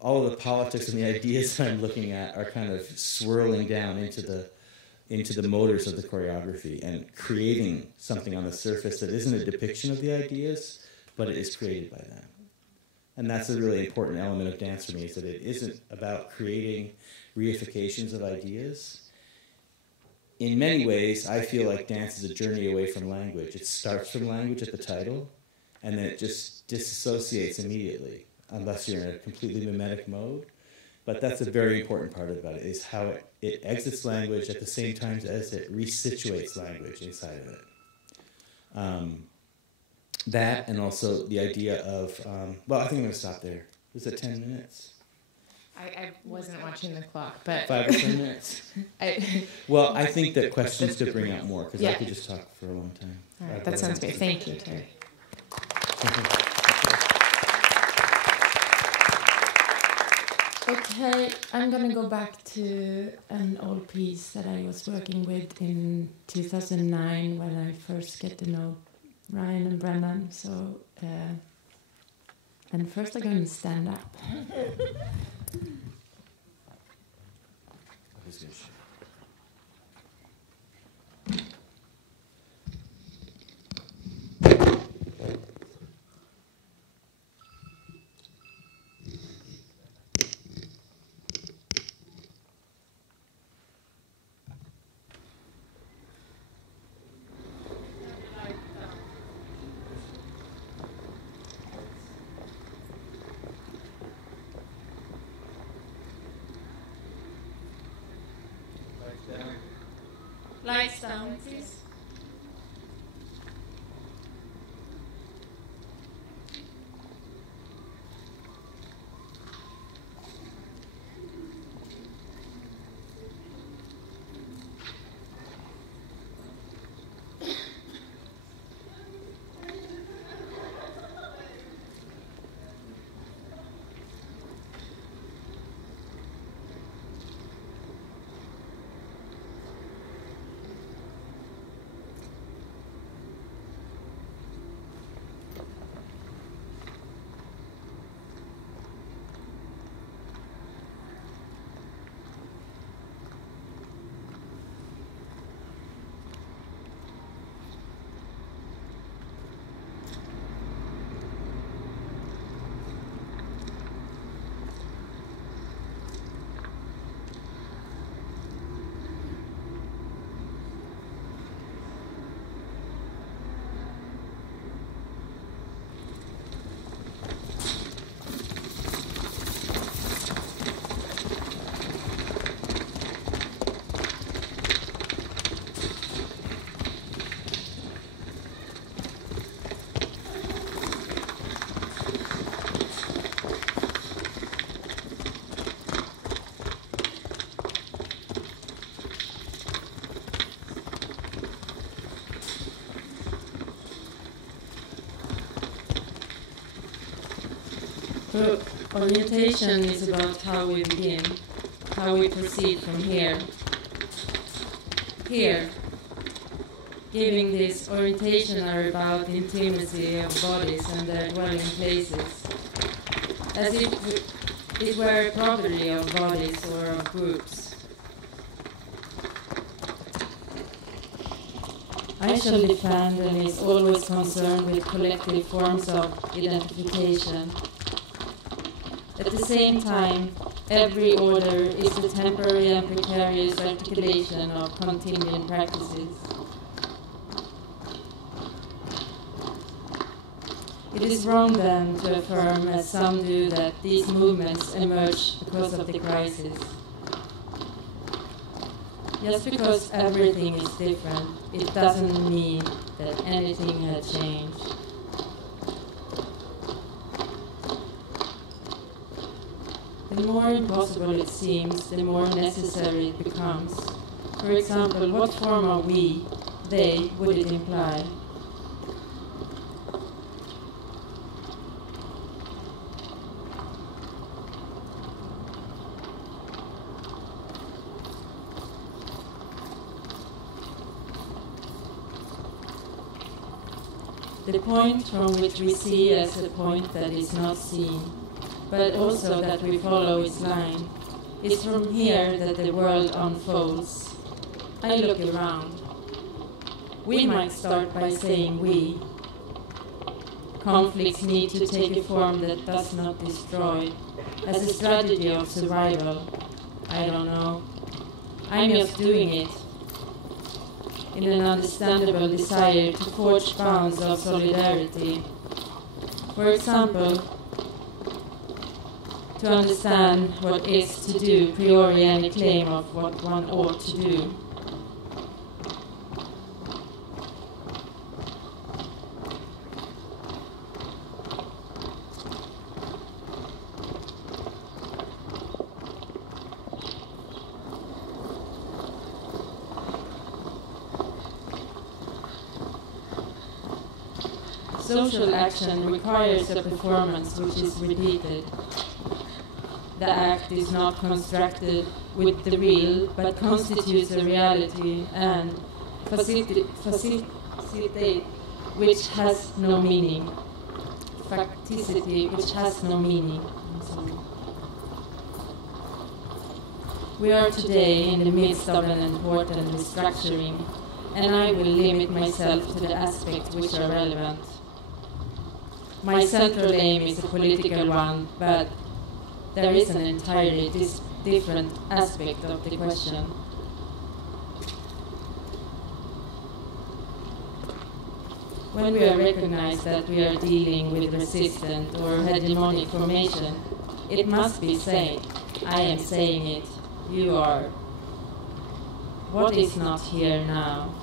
all of the politics and the ideas I'm looking at are kind of swirling down into the motors of the choreography and creating something on the surface that isn't a depiction of the ideas, but it is created by them. And that's a really important element of dance for me, is that it isn't about creating reifications of ideas. In many ways, I feel like dance is a journey away from language. It starts from language at the title, and then it just disassociates immediately, unless you're in a completely mimetic mode. But that's a very important part about it, is how it exits language at the same time as it resituates language inside of it. That, and also the idea of, well, I think I'm going to stop there. Was it 10 minutes? I wasn't watching the clock, but 5 or 10 minutes. Well, I think that questions could bring out more, because I could just talk for a long time. All right, that sounds great. Thank you, Tere. Okay, I'm going to go back to an old piece that I was working with in 2009 when I first get to know Ryan and Brennan. So, and first I'm going to stand up. Lights down, please. Orientation is about how we begin, how we proceed from here. Here, giving this orientation are about intimacy of bodies and their dwelling places, as if it were property of bodies or of groups. I shall defend and is always concerned with collective forms of identification. At the same time, every order is the temporary and precarious articulation of contingent practices. It is wrong then to affirm, as some do, that these movements emerge because of the crisis. Just because everything is different, it doesn't mean that anything had changed. The more impossible it seems, the more necessary it becomes. For example, what form of we, they, would it imply? The point from which we see as a point that is not seen, but also that we follow its line, is from here that the world unfolds. I look around. We might start by saying we. Conflicts need to take a form that does not destroy, as a strategy of survival. I don't know. I'm just doing it, in an understandable desire to forge bonds of solidarity. For example, to understand what is to do priori any claim of what one ought to do. Social action requires a performance which is repeated. The act is not constructed with the real, but constitutes a reality and facilitate which has no meaning. Facticity which has no meaning. We are today in the midst of an important restructuring, and I will limit myself to the aspects which are relevant. My central aim is a political one, but there is an entirely different aspect of the question. When we recognize that we are dealing with resistant or hegemonic formation, it must be said, I am saying it, you are. What is not here now?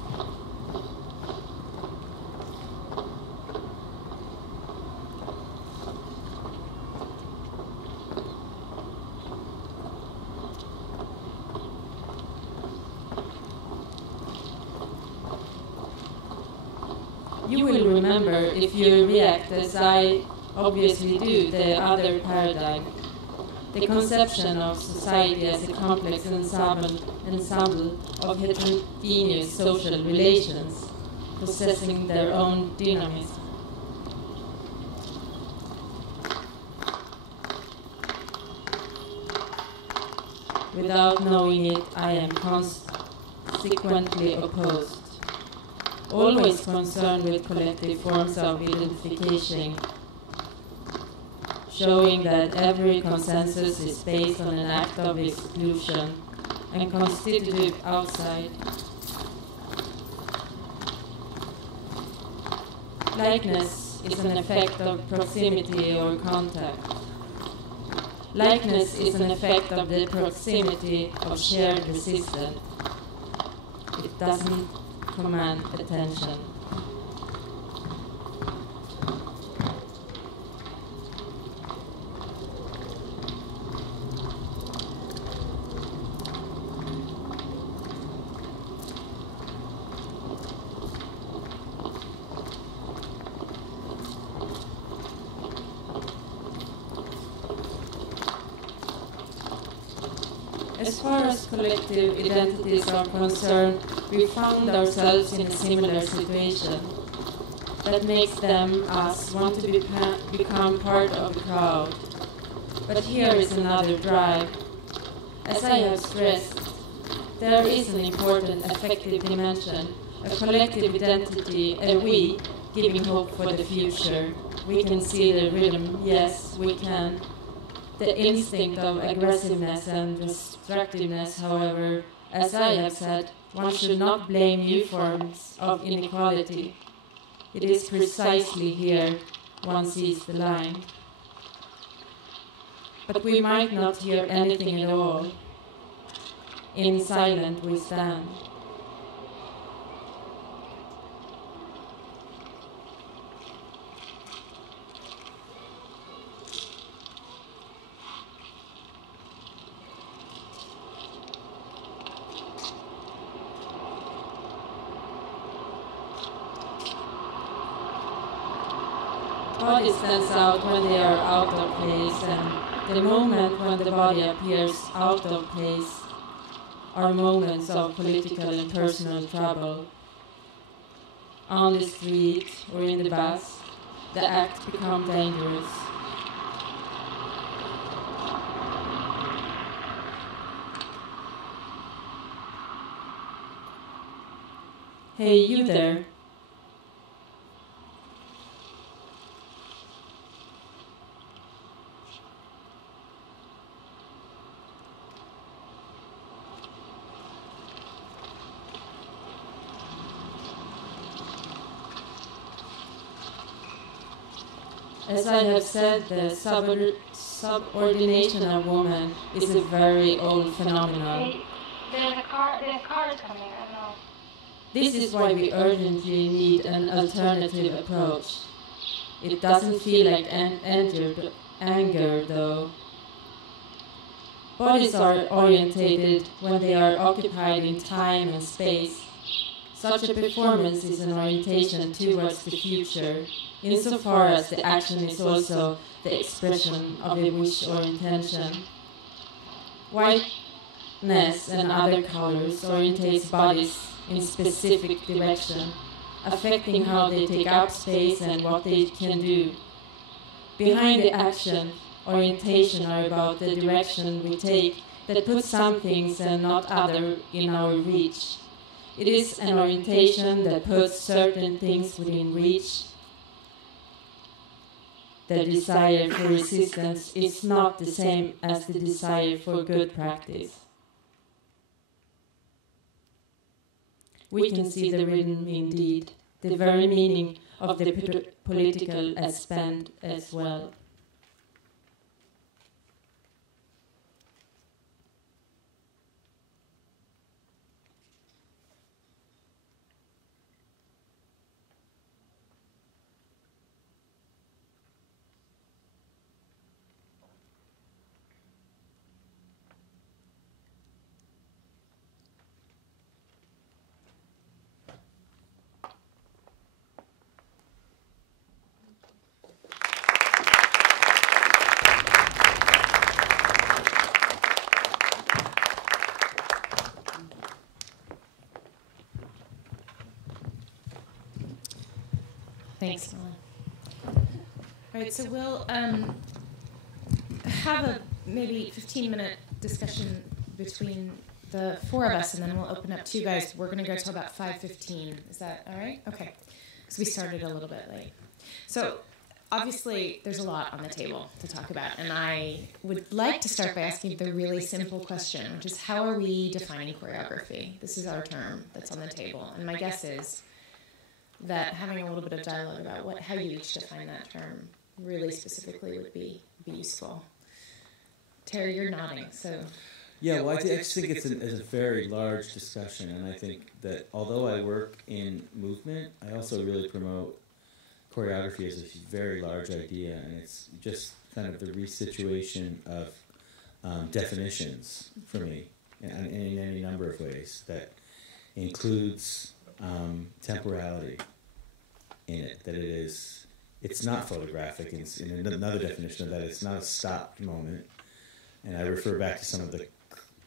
You will remember, if you react as I obviously do, the other paradigm, the conception of society as a complex ensemble of heterogeneous social relations, possessing their own dynamism. Without knowing it, I am consequently opposed. Always concerned with collective forms of identification, showing that every consensus is based on an act of exclusion and constitutive outside. Likeness is an effect of proximity or contact. Likeness is an effect of the proximity of shared resistance. It doesn't command attention. As far as collective identities are concerned, we found ourselves in a similar situation that makes them, us, want to become part of the crowd. But here is another drive. As I have stressed, there is an important affective dimension, a collective identity, a we, giving hope for the future. We can see the rhythm, yes, we can. The instinct of aggressiveness and destructiveness, however, as I have said, one should not blame new forms of inequality. It is precisely here one sees the line. But we might not hear anything at all. In silence we stand. Body stands out when they are out of place, and the moment when the body appears out of place are moments of political and personal trouble. On the street or in the bus, the act becomes dangerous. Hey, you there. As I have said, the subordination of woman is a very old phenomenon. Hey, there's cars coming, I don't know. This is why we urgently need an alternative approach. It doesn't feel like anger, though. Bodies are orientated when they are occupied in time and space. Such a performance is an orientation towards the future, insofar as the action is also the expression of a wish or intention. Whiteness and other colors orientates bodies in specific direction, affecting how they take up space and what they can do. Behind the action, orientation are about the direction we take that puts some things and not other in our reach. It is an orientation that puts certain things within reach. The desire for resistance is not the same as the desire for good practice. We can see the rhythm indeed, the very meaning of the political aspect as well. Thanks, Malin. All right, so we'll have a maybe 15-minute discussion between the four of us, and then we'll open up to you guys. We're going to go till about 5:15. Is that all right? Okay. Because we started a little bit late. So obviously, there's a lot on the table to talk about, and I would like to start by asking the really simple question, which is how are we defining choreography? This is our term that's on the table, and my guess is that having a little bit of dialogue about how you each define that term really specifically would be useful. Tere, you're nodding, so... Yeah, well, I just think it's a very large discussion, and I think that although I work in movement, I also really promote choreography as a very large idea, and it's just kind of the resituation of definitions for me in any number of ways that includes temporality in it, that it's not photographic, in another definition of that, it's not a stopped moment. And I refer back to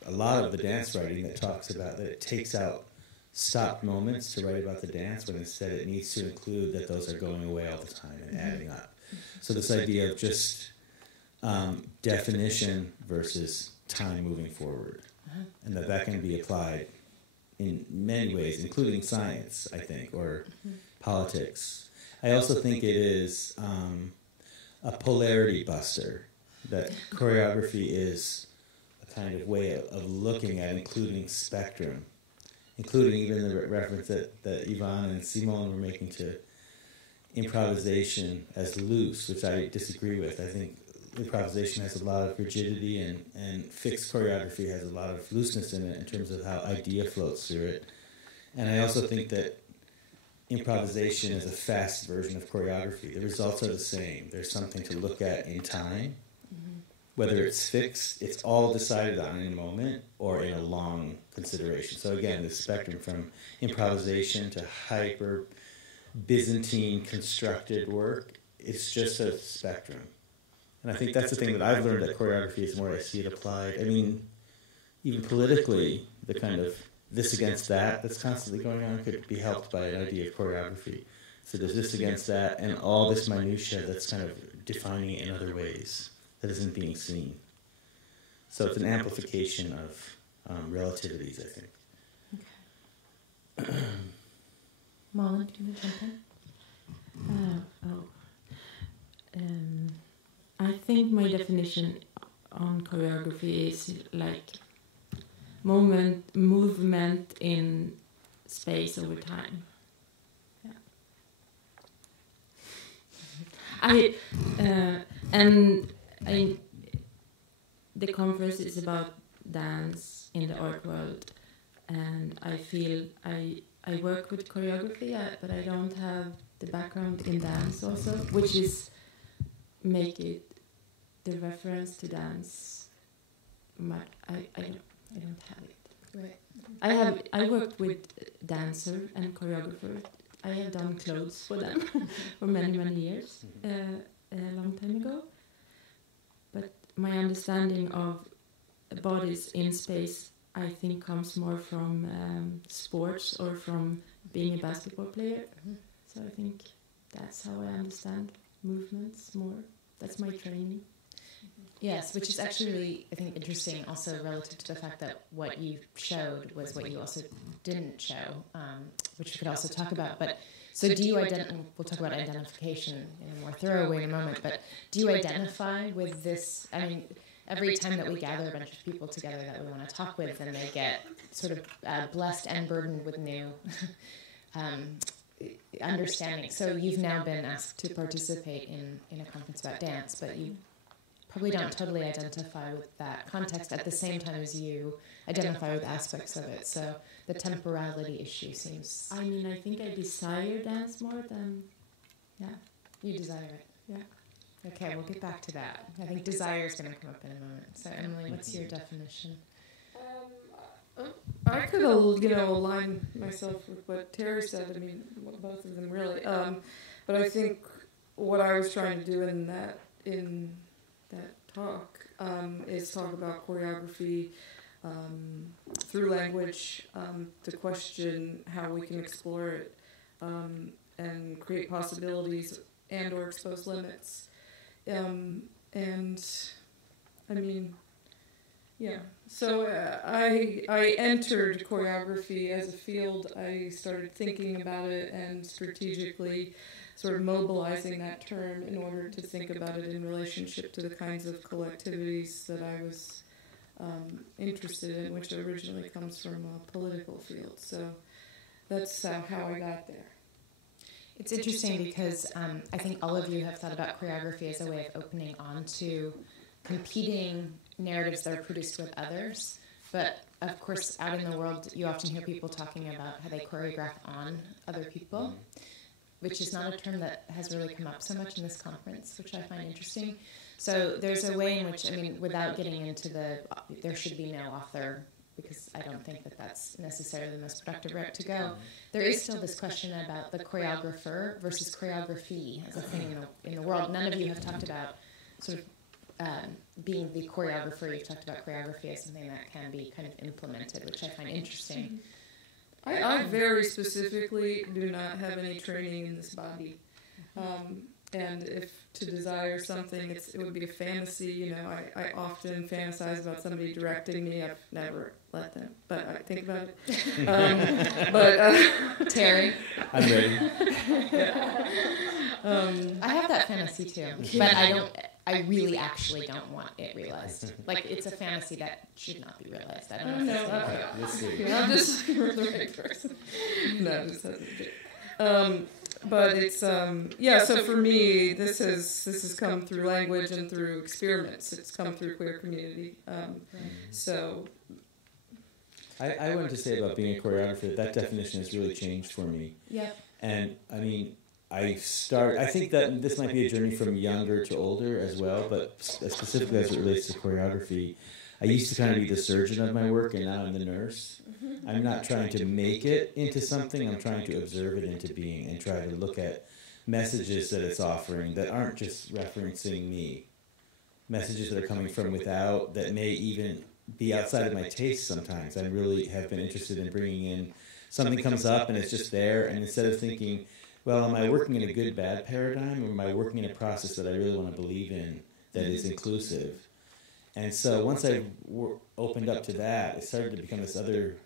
a lot of the dance writing that talks about that it takes out stopped moments to write about the dance, when instead it needs to include that those are going away all the time and adding up. So this idea of just definition versus time moving forward, and that can be applied in many ways, including science, I think, or politics. I also think it is a polarity buster, that choreography is a kind of way of looking at including spectrum, including even the reference that Yvonne and Simone were making to improvisation as loose, which I disagree with. I think improvisation has a lot of rigidity, and fixed choreography has a lot of looseness in it in terms of how idea floats through it. And I also think that improvisation is a fast version of choreography. The results are the same. There's something to look at in time. Whether it's fixed, it's all decided on in a moment or in a long consideration. So again, the spectrum from improvisation to hyper Byzantine constructed work, it's just a spectrum. And I think that's the thing that I've learned that choreography is more I see it applied. I mean, even politically, the kind of this against that that's constantly going on could be helped by an idea of choreography. So there's this against that and all this minutiae that's kind of defining it in other ways that isn't being seen. So it's an amplification of relativities, I think. Okay. Malin, do you want to jump in? I think my definition on choreography is like movement in space over time. Yeah. The conference is about dance in the art world, and I feel I work with choreography, but I don't have the background in dance also, which is make it the reference to dance. I don't have it. Right. I worked with Danser and choreographers. I have done clothes for them for many years, a long time ago. But my understanding of bodies in space, I think, comes more from sports or from being a basketball player. So I think that's how I understand movements more. That's my training. Yes, which is actually really, I think, interesting also relative to the fact that what you showed was what you also didn't show, which we could also talk about. But so do you we'll talk about identification in a more thorough way in a moment, but do you identify with this? I mean, every time that we gather a bunch of people together that we want to talk with, and they get sort of blessed and burdened with new understanding. So you've now been asked to participate in a conference about dance, but you probably don't totally identify with that context at the same time as you identify with aspects of it. So the temporality issue seems... I mean, I think I desire dance more than... Yeah. You desire it. Yeah. Okay, we'll get back to that. I think desire is going to come up in a moment. So Emily, what's your definition? I could, align myself with what Tere said. I mean, both of them really. But I think what I was trying to do in that talk is talk about choreography through language, to question how we can explore it and create possibilities and or expose limits. And I mean, yeah. So I entered choreography as a field. I started thinking about it and strategically sort of mobilizing that term in order to think about it in relationship to the kinds of collectivities that I was interested in, which originally comes from a political field. So that's how I got there. It's interesting because I think all of you have thought about choreography as a way of opening on to competing narratives that are produced with others. But, of course, out in the world, you often hear people talking about how they choreograph on other people, which is not a term that has really come up so much in this conference, which I find interesting. So there's a way in which, I mean, without getting into there should be no author, because I don't think that that's necessarily the most productive route to go, there is still this question about the choreographer versus choreography as a thing in the world. None of you have talked about sort of being the choreographer. You've talked about choreography as something that can be kind of implemented, which I find interesting. I very specifically do not have any training in this body. And if to desire something, it would be a fantasy. I often fantasize about somebody directing me. I've never let them, but I think about it. Terry? I'm ready. I have that fantasy too, but I really actually don't want it realized. Like, it's a fantasy that should not be realized. I don't know if that's We'll see. I'm just the right person. No, just But it's yeah. So for me, this has come through language and through experiments. It's come through queer community. So I wanted to say about being a choreographer, that definition has really changed for me. Yep. And I mean, I think that this might be a journey from younger to older as well, but specifically as it relates to choreography, I used to kind of be the surgeon of my work, and now I'm the nurse. I'm not trying to make it into something, I'm trying to observe it into being and try to look at messages that it's offering that aren't just referencing me. Messages that are coming from without, that may even be outside of my taste sometimes. I really have been interested in bringing in, something comes up and it's just there, and instead of thinking, well, am I working in a good, bad paradigm, or am I working in a process that I really want to believe in that is inclusive? And so once I opened up to that, it started to become this other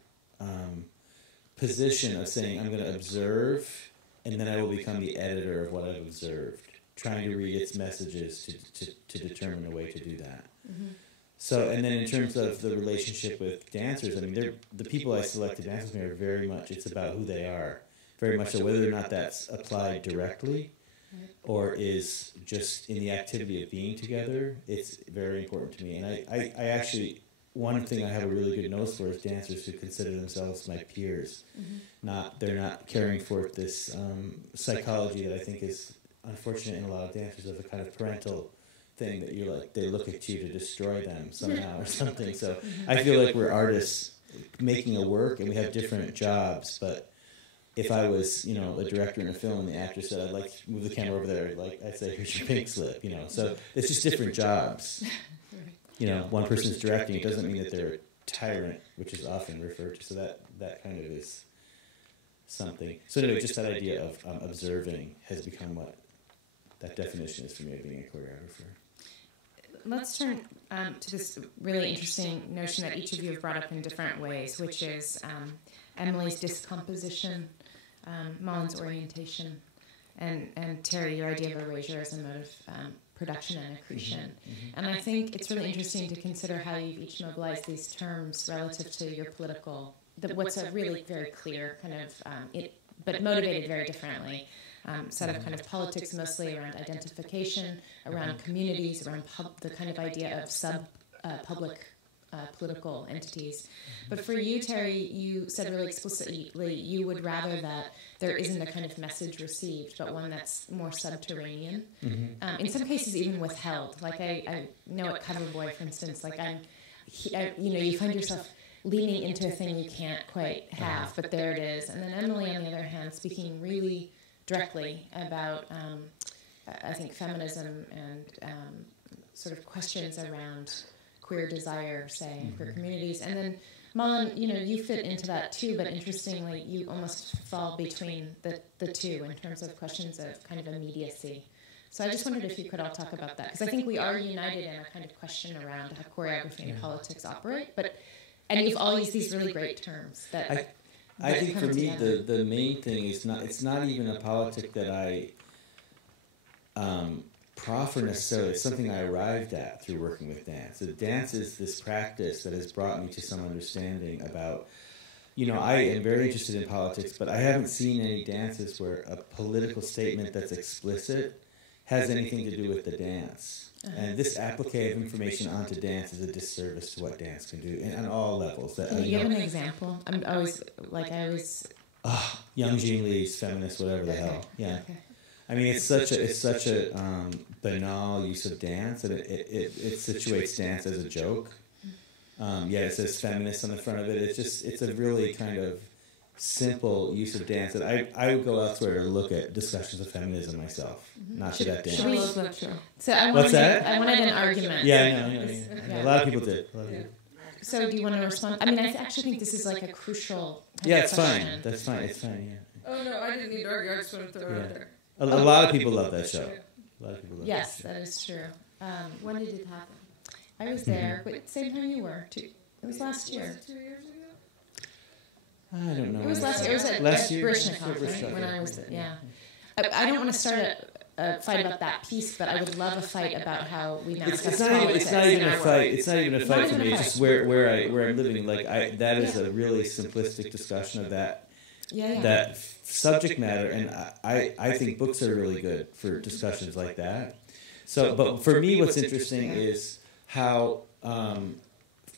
position of saying, I'm going to observe, and then I will become the editor of what I've observed, trying to read its messages to determine a way to do that. So, and then in terms of the relationship with dancers, I mean, the people I select to dance with me are very much, it's about who they are. Very much so, whether or not that's applied directly or is just in the activity of being together, it's very important to me. And I actually, one thing I have a really good nose for is dancers who consider themselves my peers. They're not carrying forth this psychology that I think is unfortunate in a lot of dancers, of a kind of parental thing that you're like, they look at you to destroy them somehow or something. So I feel like we're artists making a work, and we have different jobs, but if I was, a director in a film and the actor said, I'd like to move the camera over there, I'd say, here's your pink slip, So it's just different jobs. One person's directing, it doesn't mean that they're a tyrant, which is often referred to. So that kind of is something. So anyway, just that idea of observing has become what that definition is for me of being a choreographer. Let's turn to this really interesting notion that each of you have brought up in different ways, which is Emily's discomposition, Malin's orientation, and Tere, your idea of erasure as a mode of production and accretion. And I think it's really interesting to consider how you've each mobilized these terms relative to your political, what's a really very clear kind of, but motivated very differently, set of kind of politics mostly around identification, around communities, around the kind of idea of public political entities. But for you, Tere, you said really explicitly you would rather that there isn't a kind of message received, but one that's more subterranean. In some cases, even withheld. Like I know at Coverboy, for instance, like you find yourself leaning into a thing you can't quite have, but there it is. And then Emily, on the other hand, speaking really directly about, I think, feminism and sort of questions around queer desire, say, in queer communities. And then, Malin, you fit into that too, but interestingly, you almost fall between the two in terms of questions of kind of immediacy. So I just wondered if you could all talk about that, because I think we are united in a kind of question around how choreography and politics operate, and you've all used these really great terms that I think for me, the main thing is it's not even a politic that I proffer necessarily. It's something I arrived at through working with dance. So dance is this practice that has brought me to some understanding about, I am very interested in politics, but I haven't seen any dances where a political statement that's explicit has anything to do with the dance. And this applique of information onto dance is a disservice to what dance can do, and on all levels. Can you give an example? Young Jean Lee's feminist, whatever the hell. Yeah. Okay. I mean, it's such a banal use of dance, and it situates dance as a joke. It says feminist on the front of it. It's a really kind of simple use of dance that I would go elsewhere to look at discussions of feminism myself, not to that dance. What's that? I wanted an argument. Yeah, a lot of people did. So do you want to respond? I mean, I actually think this is like a crucial it's question. fine. That's fine. It's fine, yeah. Oh, no, I didn't need to argue. I just wanted to throw it out there. A lot of people love that show. A lot of people love yes, that show. That is true. When did it happen? I was there, but same time you were. It was last year. Was it 2 years ago? I don't know. It was last year. It was at Brishnikov, right? When I was, I don't want to start a fight about that piece, but I would love a fight about how we now discuss politics. It's not even a fight. It's not even a fight for me. It's just where I'm living. That is a really simplistic discussion of that. that subject matter, and I think books are really good for discussions like that. So, but for me, what's interesting is how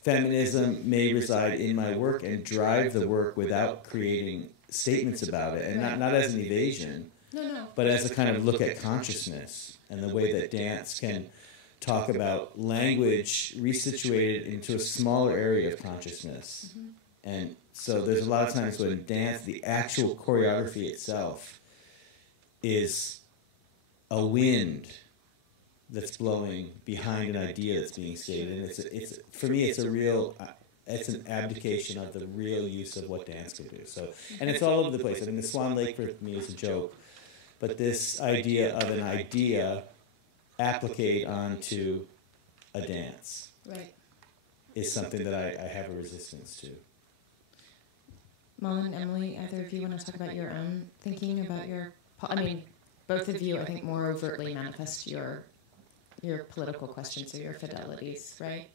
feminism may reside in my work and drive the work without creating statements about it, and not as an evasion, but as a kind of look at consciousness and the way that dance can talk about language resituated into a smaller area of consciousness. And so there's a lot of times when dance, the actual choreography itself, is a wind that's blowing behind an idea that's being stated. And it's for me, it's a real, it's an abdication of the real use of what dance can do. So, and it's all over the place. I mean, the Swan Lake for me is a joke, but this idea of an idea appliqued onto a dance is something that I have a resistance to. Malin, Emily, either of you want to talk about your own thinking about your... I mean, both of you, I think, more overtly manifest your political questions or your fidelities, right?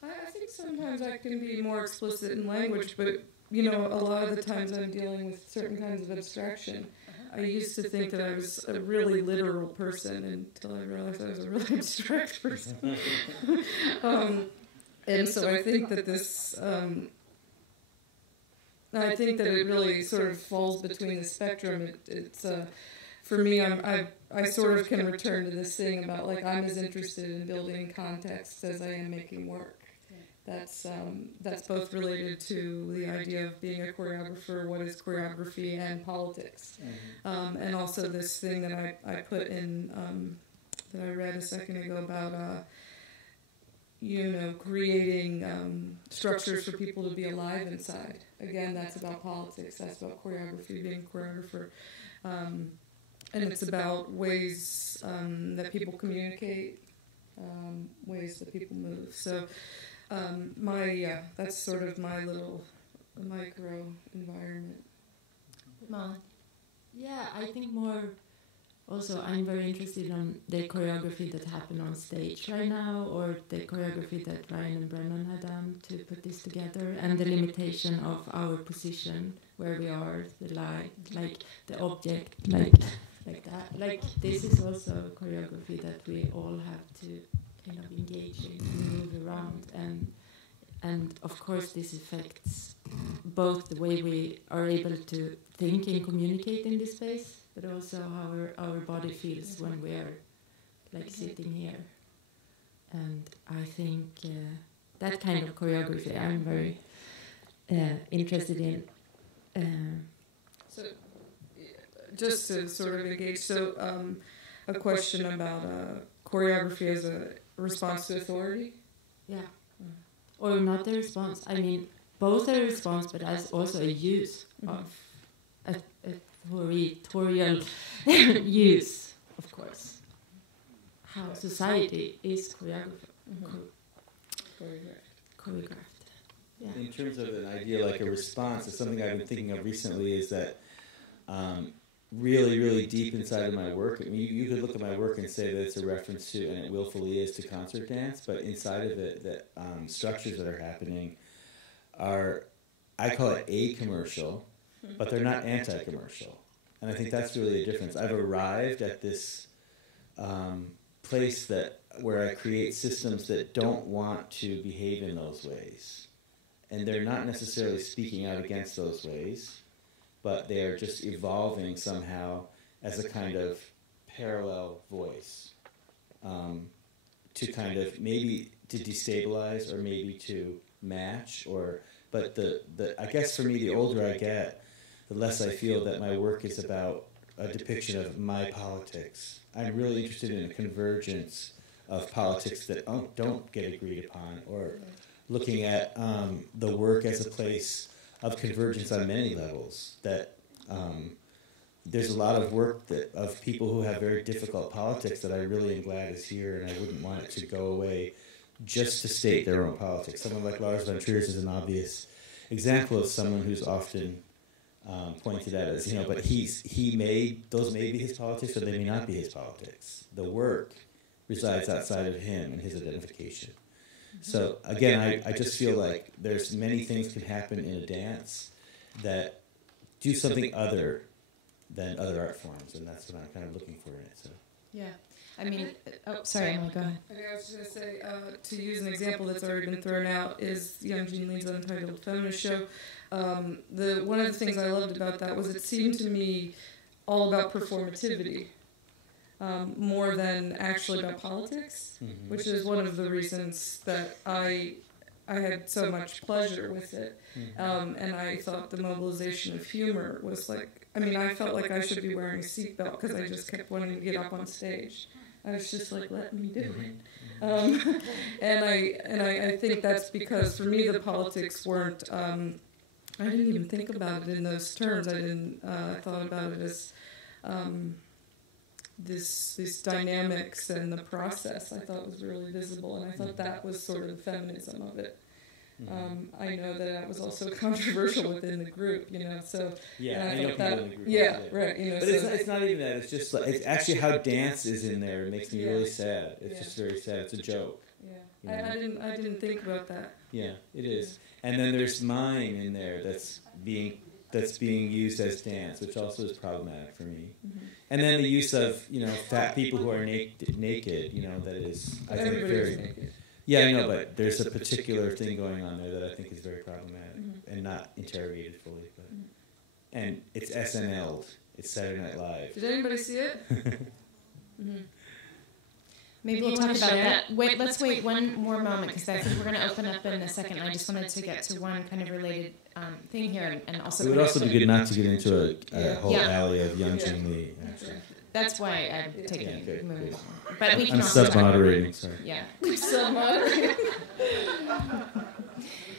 I think sometimes I can be more explicit in language, but, you know, a lot of the times I'm dealing with certain kinds of abstraction. I used to think that I was a really literal person until I realized I was a really abstract person. And so I think that this... I think that it really sort of falls between the spectrum. It's for me, I sort of can return to this thing about, like, I'm as interested in building context as I am making work. That's both related to the idea of being a choreographer, what is choreography, and politics. And also this thing that I put in, that I read a second ago about, creating structures for people to be alive inside. Again, that's about politics, that's about choreography, being a choreographer. And it's about ways that people communicate, ways that people move. So that's sort of my little micro environment. Malin? Yeah, I think more... Also, I'm very interested in the choreography that happened on stage right now, or the choreography that Ryan and Brennan had done to put this together, and the limitation of our position, where we are, the like the object, like that. Like, this is also choreography that we all have to kind of engage in and move around, and of course this affects both the way we are able to think and communicate in this space, but also how our body feels when we're like sitting here. And I think that kind of choreography I'm very interested in. So, just to sort of engage, so a question about choreography as a response to authority? Yeah. Or not a response. I mean, both a response, but as also a use of authorial use, of course. How society is choreographed. Yeah. In terms of an idea like a response, it's something I've been thinking of recently is that really, really deep inside of my work, I mean, you could look at my work and say that it's a reference to, and it willfully is, to concert dance, but inside of it, that structures that are happening are, I call it a-commercial, but they're not anti-commercial. And I think that's really a difference. I've arrived at this place where I create systems that don't want to behave in those ways. And they're not necessarily speaking out against those ways, but they are just evolving somehow as a kind of parallel voice to kind of maybe to destabilize or maybe to match. But I guess for me, the older I get, the less I feel that my work is about a depiction of my politics. I'm really interested in a convergence of politics that don't get agreed upon, or looking at the work as a place of convergence on many levels. That there's a lot of work of people who have very difficult politics that I really am glad is here, and I wouldn't want it to go away just to state their own politics. Someone like Lars von Trier is an obvious example of someone who's often pointed at as, but those may be his politics, or they may not be his politics. The work resides outside of him and his identification. So again, I just feel like there's many things can happen in a dance that do something other than other art forms, and that's what I'm kind of looking for in it. So. Yeah. I mean, sorry, Emily, go ahead. Okay, I was just going to say, to use an example that's already been thrown out, is Young Jean Lee's Untitled Feminist Show. One of the things I loved about that was it seemed to me all about performativity, more than actually about politics, which is one of the reasons that I had so much pleasure with it. And I thought the mobilization of humor was like, I mean, I felt like I should be wearing a seatbelt because I just kept wanting to get up on stage. I was just like, let me do it. And I think that's because for me the politics weren't, I didn't even think about it in those terms. I thought about it as these dynamics and the process I thought was really visible, and I thought that was sort of the feminism of it. I know that was also controversial within the group, so... Yeah, I know people in the group. Yeah, right. But it's not even that. It's just like, it's actually how dance is in there. It makes me really sad. It's just very sad. It's a joke. Yeah, I didn't think about that. Yeah, it is. And then there's mime in there that's being used as dance, which also is problematic for me. And then the use of fat people who are naked. That is, I think, very naked. Yeah, I know, but there's a particular thing going on there that I think is very problematic and not interrogated fully. But, and it's SNL'd. It's Saturday Night Live. Did anybody see it? Maybe we'll talk about that. Let's wait one more moment, because I think we're going to open up in a second. I just wanted to get to one kind of related thing here, and also... It would also be good not to get into a whole alley of Young Jean Lee. That's why I'm taking moving on. But we can I'm also sub-moderating, sorry. Yeah. Sub-moderating.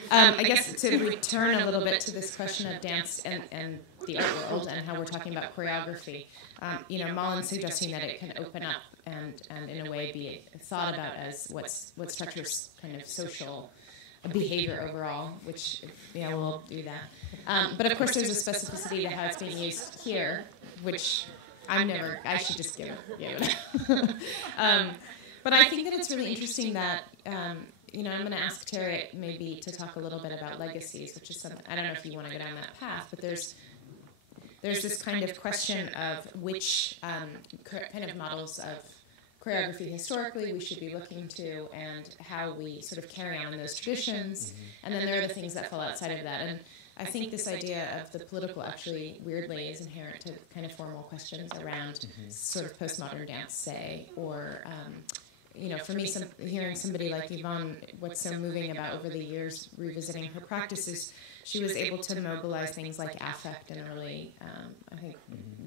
I guess to return a little bit to this question of dance and the art world and how we're talking about choreography, Malin's suggesting that it can open up and in a way be thought about as what structures kind of social behavior overall, which, we'll do that. But of course there's a specificity to how it's being used here, which... I should just give it. But I think that it's really interesting that, I'm going to ask Tere maybe to talk a little bit about legacies, which is something, I don't know if you want to go down that path, but there's this kind of question of which kind of models of choreography historically we should be looking to and how we sort of carry on in those traditions. And then there are the things that fall outside of that. And I think this idea of the political actually, weirdly, is inherent to kind of formal questions around sort of postmodern dance, say, or, for me, hearing somebody like Yvonne, what's so moving about over the years revisiting her practices, she was able to mobilize things like affect in a really, I think,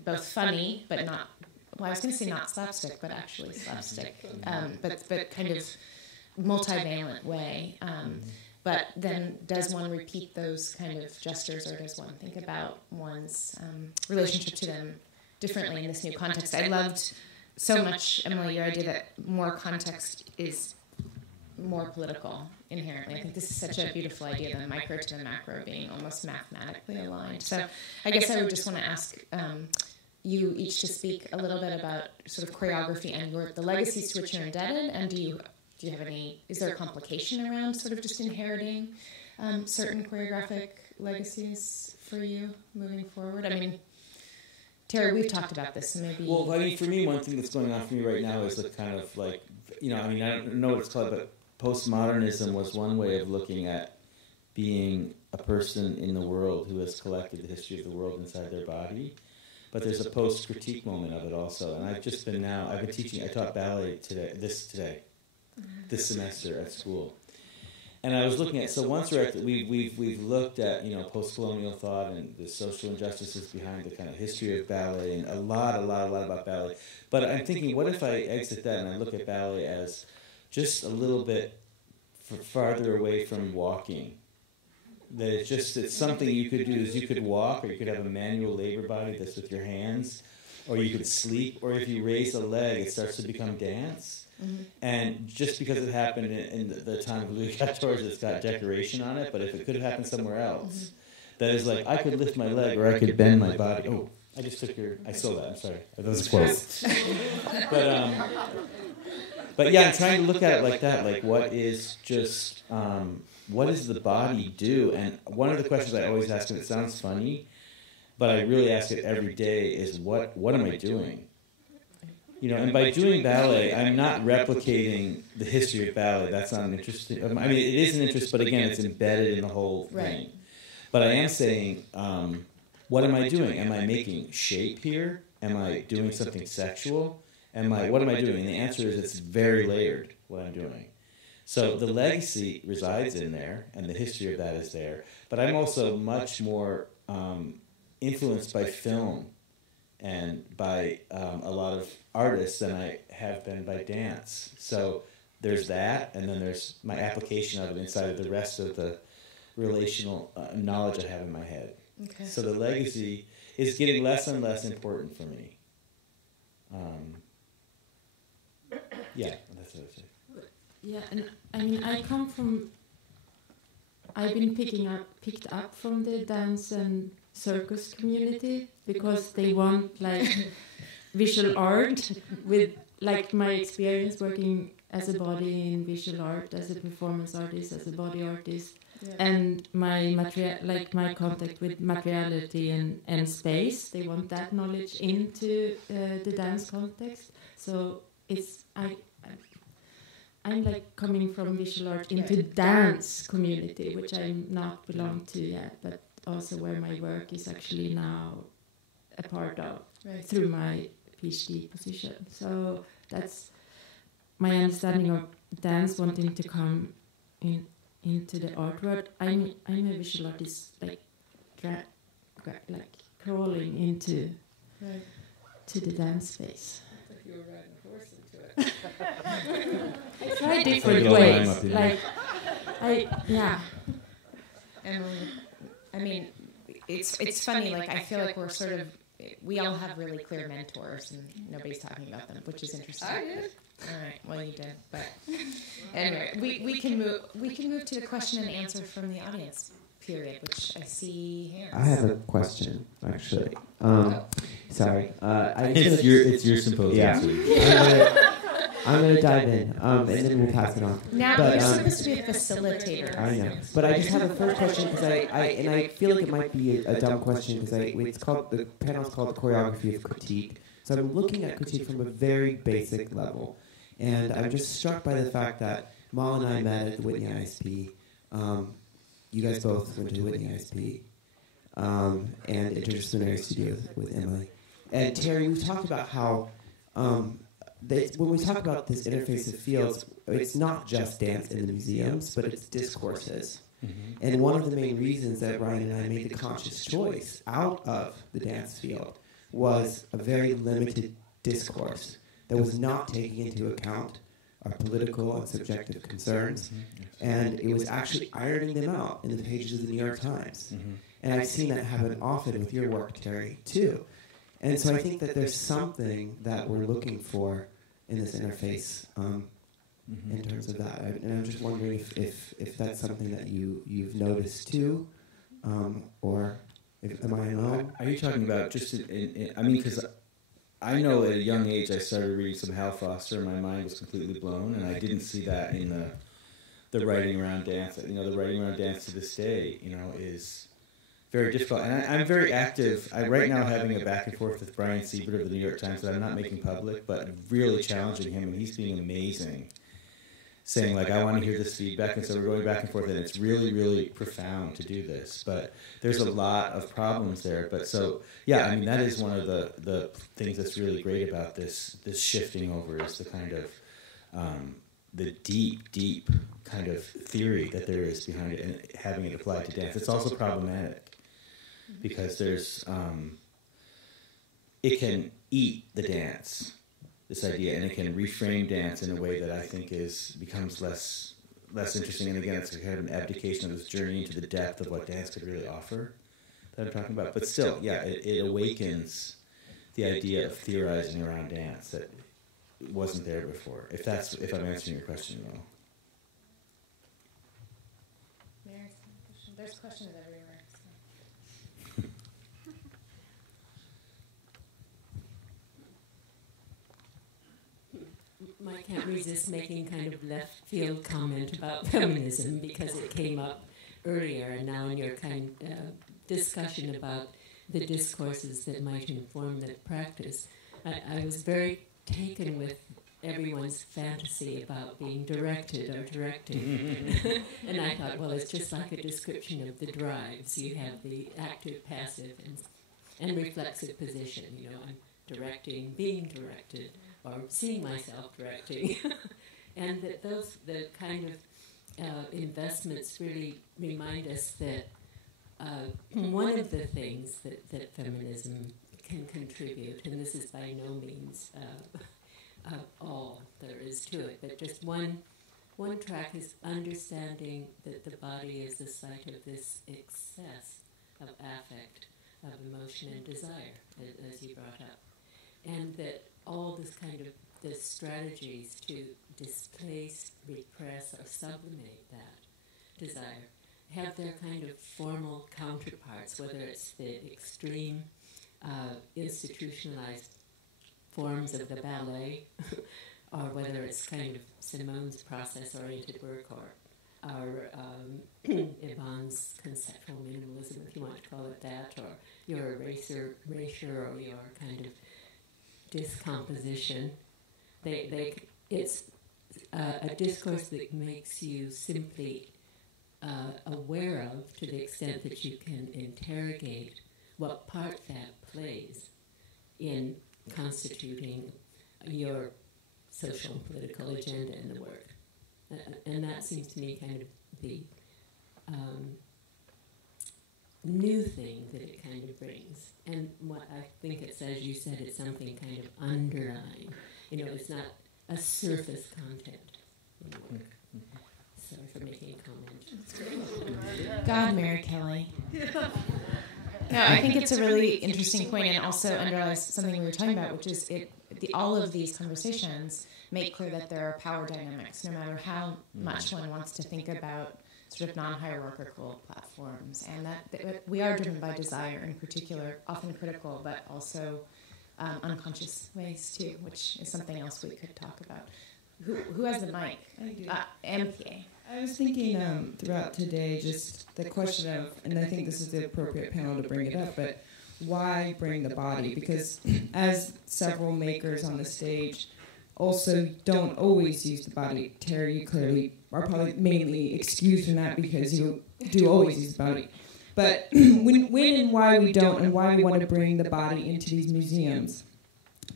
both funny, but not, well, I was going to say not slapstick, but actually slapstick, but kind of multivalent way. But then does one repeat those kind of gestures, or does one think about one's relationship to them differently in this new context? I loved so much, Emily, your idea that more context is more political inherently. I think this is such a beautiful idea, the micro to the macro being almost mathematically aligned. So I guess I would just want to ask you each to speak a little bit about sort of choreography and the legacies to which you're indebted, and do you have any, is there a complication around sort of just inheriting certain choreographic legacies for you moving forward? I mean, Tere, we've talked about this, so maybe... Well, I mean, for me, one thing that's going on for me right now is the kind of like, I don't know what it's called, but postmodernism was one way of looking at being a person in the world who has collected the history of the world inside their body. But there's a post-critique moment of it also. And I've been teaching, I taught ballet this semester at school. And I was looking at, so once we've looked at, post-colonial thought and the social injustices behind the kind of history of ballet and a lot about ballet. But I'm thinking, what if I exit that and I look at ballet as just a little bit farther away from walking? That it's something you could do, is you could walk, or you could have a manual labor body that's with your hands, or you could sleep, or if you raise a leg, it starts to become dance. Mm-hmm. And just because it happened in the time of Louis XIV, it's got decoration on it, but if it could have happened somewhere else, that is like, I could lift my leg, or I could bend my body. Oh, I just took I stole that, I'm sorry. That was a quote. But yeah, I'm trying to look at it like that, like what is just... what does the body do? And one of the questions I always ask, and it sounds funny, but I really ask it every day is what am I doing? You know, and by doing ballet, I'm not replicating the history of ballet. That's not an interesting. I mean, it is an interest, but again, it's embedded in the whole thing. But I am saying, what am I doing? Am I making shape here? Am I doing something sexual? What am I doing? And the answer is it's very layered, what I'm doing. So the legacy resides in there, and the history of that is there. But I'm also much more influenced by film and by a lot of artists than I have been by dance. So there's that, and then there's my application of it inside of the rest of the relational knowledge I have in my head. Okay. So the legacy is getting less and less important for me. Yeah, that's what I would say. Yeah, and I mean, I've been picked up from the dance and circus community because they want like visual art with like my experience working as a body in visual art, as a performance artist, as a body artist, and my my contact with materiality and space. They want that knowledge into the dance context. So I'm like coming from visual art into dance community, which I'm not belong to yet, but also where my work is actually now a part of through my PhD position. So that's my understanding of dance wanting to come into the art world. I'm a visual artist, like crawling into to the dance space. Like you were riding a horse into it. I try different ways. Like And I mean, it's funny. Like I feel like we're sort of we all have really clear mentors, and nobody's talking about them, which is interesting. I did. All right. Well, you did, but anyway, we can move to the question and answer from the audience period, which I see hands. I have a question, actually. Sorry. It's your symposium. Yeah. I'm going to dive in, and then we'll pass it on. Now, you're supposed to be a facilitator. I know. But I just have a first question, because I feel like it might be a dumb question, because the panel's called The Choreography of Critique. So I'm looking at critique from a very basic level. And I'm just struck by the fact that Malin and I met at the Whitney ISP. You guys both went to the Whitney ISP. And Interdisciplinary Studio with Emily. And Tere, we talked about how when we talk about this interface of fields, it's not just dance in the museums, but it's discourses. Mm-hmm. And one of the main reasons that Ryan and I made the conscious choice out of the dance field was a very limited discourse that was not taking into account our political and subjective concerns, and it was actually ironing them out in the pages of the New York Times. Mm-hmm. And I've seen that happen often with your work, Tere, too. And so I think that there's something that we're looking for in this interface in terms of that. And I'm just wondering if that's something that you've noticed too, or am I alone? Are you talking about just I mean, because I know at a young age I started reading some Hal Foster and my mind was completely blown, and I didn't see that in the writing around dance. You know, the writing around dance to this day, you know, is very difficult. And I'm very active. I'm right now having a back and forth with Brian Siebert of the New York Times that I'm not making public, but really challenging him, and he's being amazing, saying, like, I want to hear this feedback, and so we're going back and forth, and it's really, really profound to do this. But there's a lot of problems there. But so, yeah, I mean, that is one of the things that's really great about this shifting over is the kind of the deep kind of theory that there is behind it and having it applied to dance. It's also problematic because there's it can eat the dance, this idea, and it can reframe dance in a way that I think becomes less interesting. And again, it's kind of an abdication of this journey into the depth of what dance could really offer that I'm talking about. But still, yeah, it awakens the idea of theorizing around dance that wasn't there before. If I'm answering your question, though. There's questions everywhere. I can't resist making kind of left field comment about feminism because it came up earlier, and now in your kind of discussion about the discourses that might inform the practice. I was very taken with everyone's fantasy about being directed or directing. And I thought, well, it's just like a description of the drives. You have the active, passive, and reflexive position. You know, I'm directing, being directed, or seeing myself directing. And that the kind of investments really remind us that one of the things that feminism can contribute, and this is by no means all there is to it, but just one track is understanding that the body is the site of this excess of affect, of emotion and desire, as you brought up. And that all this kind of the strategies to displace, repress, or sublimate that desire have their kind of formal counterparts, whether it's the extreme institutionalized forms of the ballet, or whether it's kind of Simone's process-oriented work, or Yvonne's conceptual minimalism, if you want to call it that, or your erasure, or your kind of discomposition. It's a discourse that makes you simply aware of, to the extent that you can interrogate what part that plays in constituting your social and political agenda in the work. And that seems to me kind of the new thing that it kind of brings. And what I think it's, as you said, it's something kind of underlying. You know, it's not a surface content in the work. Sorry for making a comment. God, Mary Kelly. No, I think it's a really interesting point, and also underlies something we were talking about, which is all of these conversations make clear that there are power dynamics, no matter how much one wants to think about sort of non-hierarchical platforms, and that we are driven by desire in particular, often critical, but also unconscious ways too, which is something else we could talk about. Who has the mic? I do. MPA. I was thinking throughout today, just the question of, and I think this is the appropriate panel to bring it up, but why bring the body? Because as several makers on the stage also don't always use the body. Tere, you clearly are probably mainly excused from that because you do always use the body. But when and why we don't, and why we want to bring the body into these museums,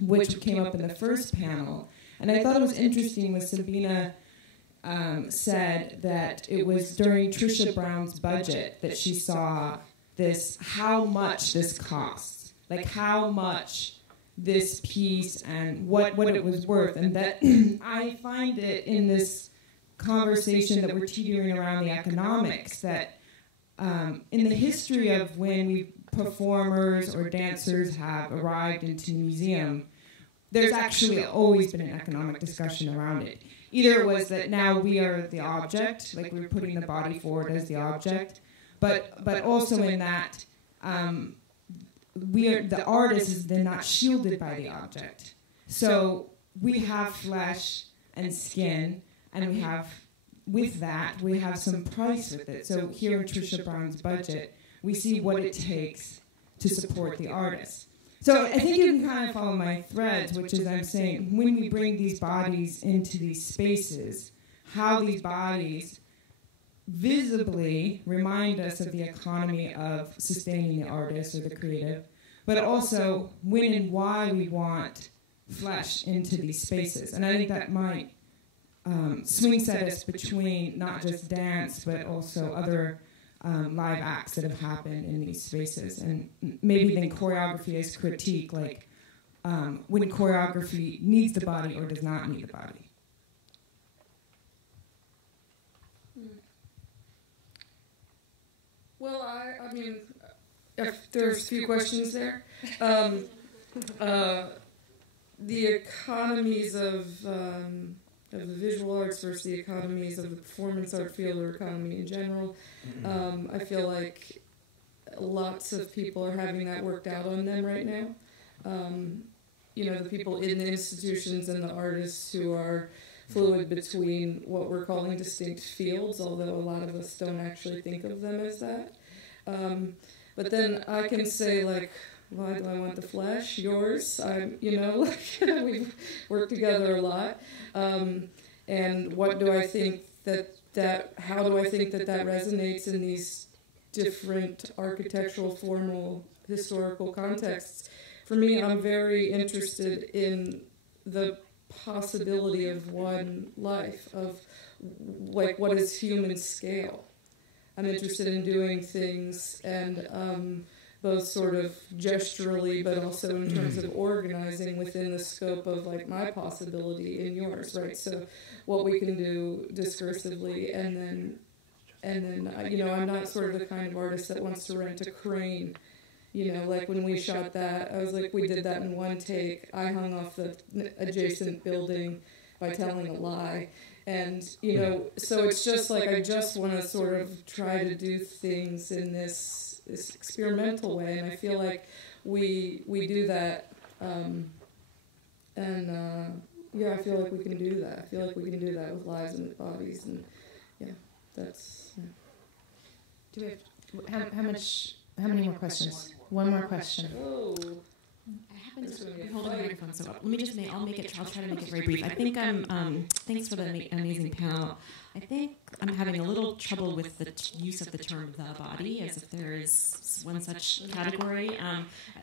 which came up in the first panel. And I thought it was interesting when Sabina said that it was during Trisha Brown's budget that she saw this, how much this costs, like how much this piece and what it was worth. And that I find it in this conversation that we're teetering around the economics, that in the history of when performers or dancers have arrived into the museum, there's actually always been an economic discussion around it. Either it was that now we are the object, like we're putting the body forward as the object, but also in that the artist is then not shielded by the object. So we have flesh and skin, and we have, with that, we have some price with it. So here in Trisha Brown's budget, we see what it takes to support the artist. So I think you can kind of follow my threads, which is I'm saying when we bring these bodies into these spaces, how these bodies visibly remind us of the economy of sustaining the artist or the creative, but also when and why we want flesh into these spaces. And I think that might swing set us between not just dance, but also other live acts that have happened in these spaces. And maybe then choreography is critique, like when choreography needs the body or does not need the body. Well, I mean, if there's a few questions there. The economies of the visual arts versus the economies of the performance art field or economy in general. I feel like lots of people are having that worked out on them right now. The people in the institutions and the artists who are fluid between what we're calling distinct fields, although a lot of us don't actually think of them as that. But then I can say, like, why do I want the flesh? Yours? We've worked together a lot. And what do I think how do I think that resonates in these different architectural, formal, historical contexts? For me, I'm very interested in the possibility of one life, of like what is human scale. I'm interested in doing things and both sort of gesturally, but also in terms of organizing within the scope of like my possibility in yours, right? So what we can do discursively, and then I'm not sort of the kind of artist that wants to rent a crane. Like when we shot that, I was like, we did that in one take. I hung off the adjacent building by telling a lie. And, so it's just like I just want to sort of try to do things in this experimental way. And I feel like we do that. I feel like we can do that. I feel like we can do that with lives and with bodies. And, that's... Yeah. Do we have... How many more questions? One more question. Oh. I happen to be holding the microphone, so I'll try to make it very brief. I think thanks for the amazing panel. I think I'm having a little trouble with the use of the term the body, as if there is one such category,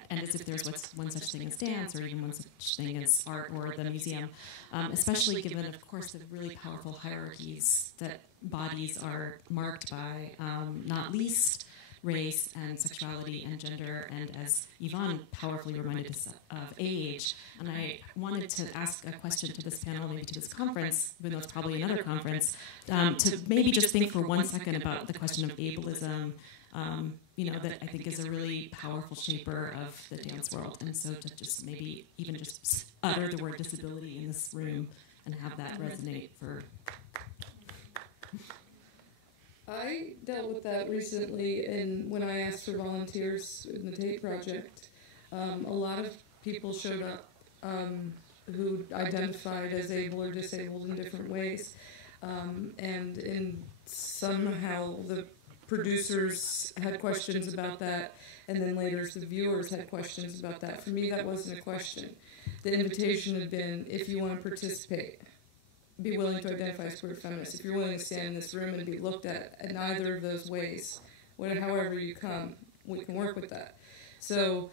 and as if there's one such thing as dance, or even one such thing as art or the museum, especially given, of course, the really powerful hierarchies that bodies are marked by, not least race and sexuality and gender, and as Yvonne powerfully reminded us of, age. And I wanted to ask a question to this panel, maybe to this conference, even though it's probably another conference, to maybe just think for 1 second about the question of ableism, that I think is a really powerful shaper of the dance world. And so to just maybe even just utter the word disability in this room and have that resonate for... I dealt with that recently when I asked for volunteers in the Tate Project. A lot of people showed up who identified as able or disabled in different ways. And somehow the producers had questions about that, and then later the viewers had questions about that. For me, that wasn't a question. The invitation had been, if you want to participate, be willing to identify as queer feminist. If you're willing to stand in this room and be looked at in either of those ways, however you come, we can work with that. So,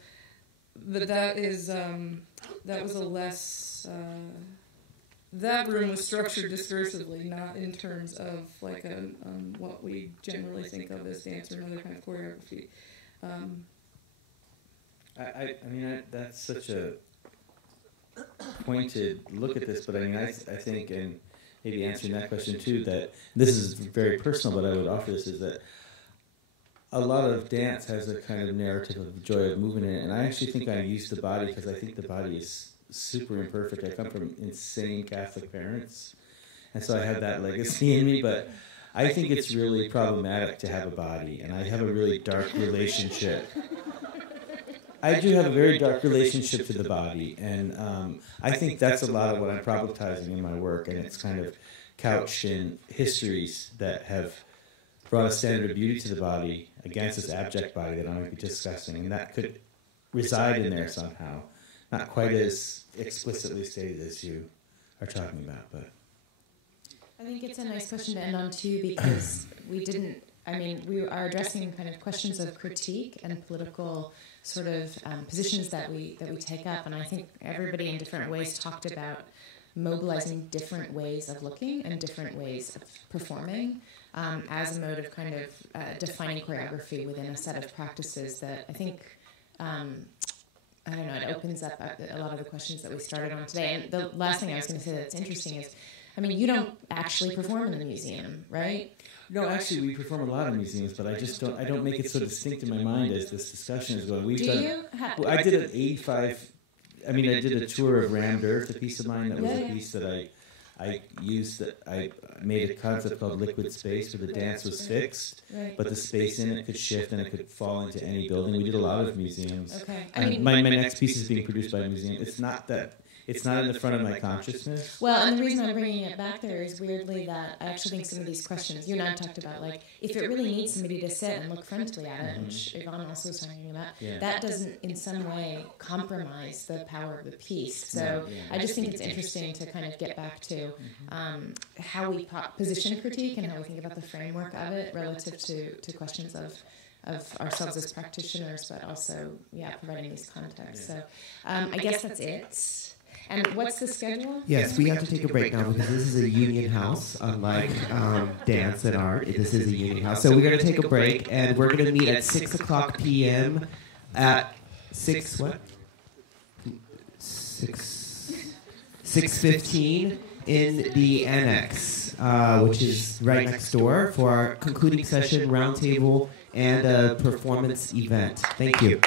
but that was a less, that room was structured discursively, not in terms of like what we generally think of as dance or another kind of choreography. I mean, that's such a pointed look at this, but I think, and maybe answering that question too, that this is very personal, but I would offer this, is that a lot of dance has a kind of narrative of joy of movement in it, and I actually think I use the body because I think the body is super imperfect. I come from insane Catholic parents, and so I have that legacy in me, but I think it's really problematic to have a body, and I have a really dark relationship. I do have a very dark relationship to the body, and I think that's a lot of what I'm problematizing in my work, and it's kind of couched in histories that have brought a standard of beauty to the body against this abject body that I might be discussing, and that could reside in there somehow. Not quite as explicitly stated as you are talking about, but... I think it's a nice question to end on, too, because we are addressing kind of questions of critique and political sort of positions that we take up, and I think everybody in different ways talked about mobilizing different ways of looking and different ways of performing as a mode of kind of defining choreography within a set of practices that I think, it opens up a lot of the questions that we started on today. And the last thing I was going to say that's interesting is, you don't actually perform in the museum, right? No, actually, we perform a lot in museums, but I don't make it so distinct in my mind as this discussion is going. I did an 85, I did a tour of Rammed Earth, a piece of mine that was a piece that I used, that I made a concept called liquid space, where the dance was fixed, but the space in it could shift and it could fall into any building. We did a lot of museums. Okay. My next piece is being produced by a museum. It's not that it's not in the front of my consciousness. Well, and the reason I'm bringing it back there is weirdly that I actually think some of these questions, you and I talked about, like, if it really needs somebody to sit and look frontally at it, which Yvonne also was talking about, that doesn't in some way compromise the power of the piece. So I just think it's interesting to kind of get back to how we position critique and how we think about the framework of it relative to questions of ourselves as practitioners, but also, providing these contexts. So I guess that's it. And what's the schedule? Yes, we have to take a break now because this is a union house, unlike dance and art. This is a union house. So we're going to take a break, and we're going to meet at 6 o'clock p.m. at 6:15 in the annex, which is right next door, for our concluding session, roundtable, and a performance event. Thank you.